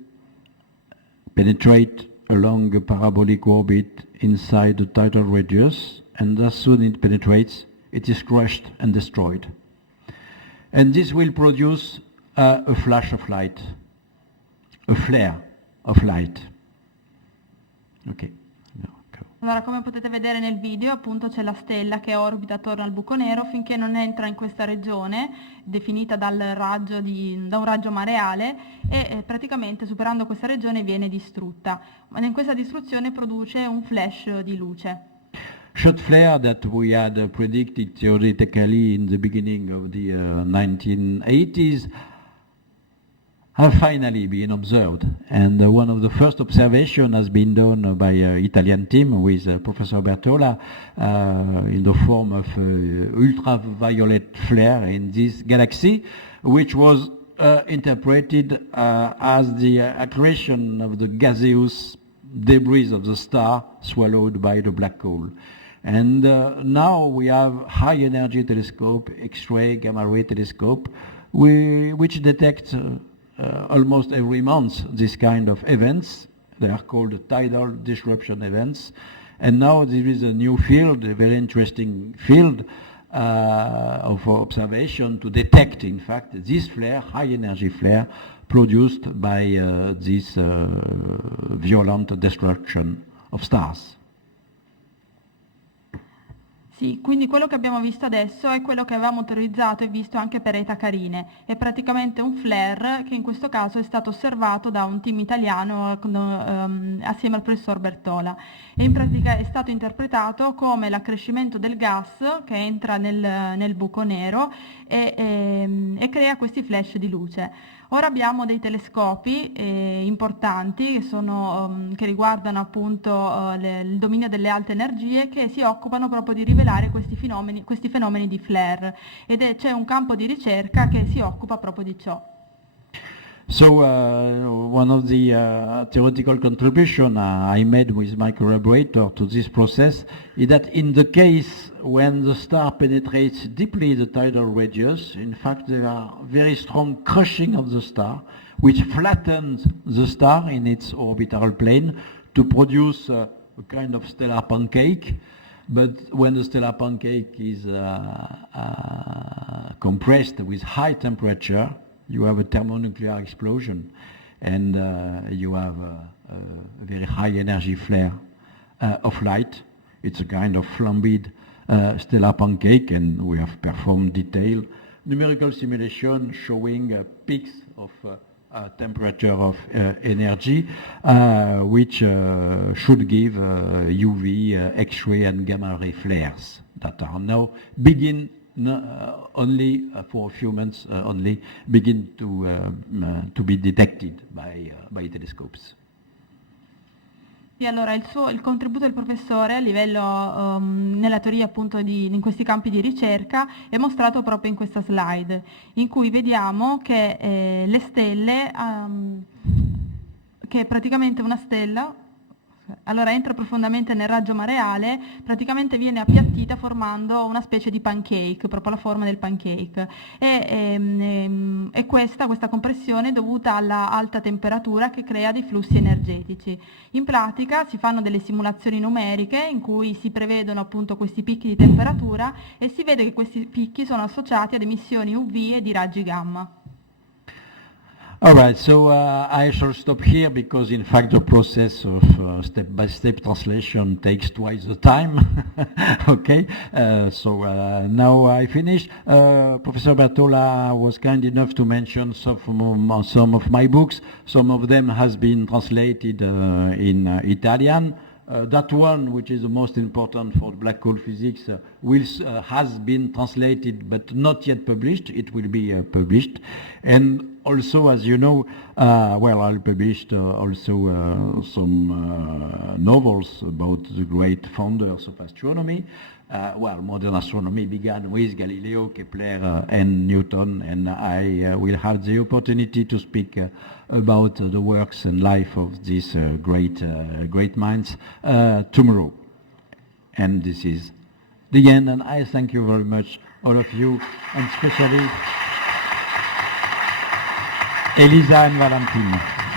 penetrate along a parabolic orbit inside the tidal radius, and as soon as it penetrates, it is crushed and destroyed. And this will produce a flash of light, a flare of light. Okay. Allora, come potete vedere nel video, appunto c'è la stella che orbita attorno al buco nero finché non entra in questa regione, definita da un raggio mareale, e praticamente superando questa regione viene distrutta. Ma in questa distruzione produce un flash di luce. Short flare that we had predicted theoretically in the beginning of the 1980s have finally been observed, and one of the first observations has been done by an Italian team with Professor Bertola in the form of ultraviolet flare in this galaxy, which was interpreted as the accretion of the gaseous debris of the star swallowed by the black hole. And now we have high energy telescope, X-ray, gamma ray telescope, which detect almost every month this kind of events. They are called tidal disruption events. And now there is a new field, a very interesting field of observation to detect, in fact, this flare, high energy flare, produced by this violent destruction of stars. Sì, quindi quello che abbiamo visto adesso è quello che avevamo teorizzato e visto anche per Eta Carine. È praticamente un flare che in questo caso è stato osservato da un team italiano assieme al professor Bertola. E in pratica è stato interpretato come l'accrescimento del gas che entra nel buco nero e crea questi flash di luce. Ora abbiamo dei telescopi importanti che riguardano appunto il dominio delle alte energie, che si occupano proprio di rivelare questi fenomeni di flare, c'è un campo di ricerca che si occupa proprio di ciò. So one of the theoretical contribution I made with my collaborator to this process is that in the case when the star penetrates deeply the tidal radius, in fact there are very strong crushing of the star, which flattens the star in its orbital plane to produce a kind of stellar pancake. But when the stellar pancake is compressed with high temperature, you have a thermonuclear explosion, and you have a very high energy flare of light. It's a kind of flambéed stellar pancake, and we have performed detailed numerical simulation showing peaks of temperature of energy, which should give UV, X-ray and gamma ray flares that are now only for a few months only begin to be detected by telescopes. Sì, allora il contributo del professore a livello nella teoria appunto in questi campi di ricerca è mostrato proprio in questa slide, in cui vediamo che le stelle, che praticamente una stella, allora entra profondamente nel raggio mareale, praticamente viene appiattita formando una specie di pancake, proprio la forma del pancake. E questa compressione è dovuta alla alta temperatura che crea dei flussi energetici. In pratica si fanno delle simulazioni numeriche in cui si prevedono appunto questi picchi di temperatura e si vede che questi picchi sono associati ad emissioni UV e di raggi gamma. All right, so I shall stop here because in fact the process of step-by-step translation takes twice the time. Okay, so now I finish. Professor Bertola was kind enough to mention some of my books. Some of them has been translated in Italian. That one, which is the most important for black hole physics, has been translated but not yet published. It will be published. And also, as you know, well, I published also some novels about the great founders of astronomy. Well, modern astronomy began with Galileo, Kepler, and Newton, and I will have the opportunity to speak about the works and life of these great minds tomorrow. And this is the end, and I thank you very much, all of you, and especially Elisa and Valentina.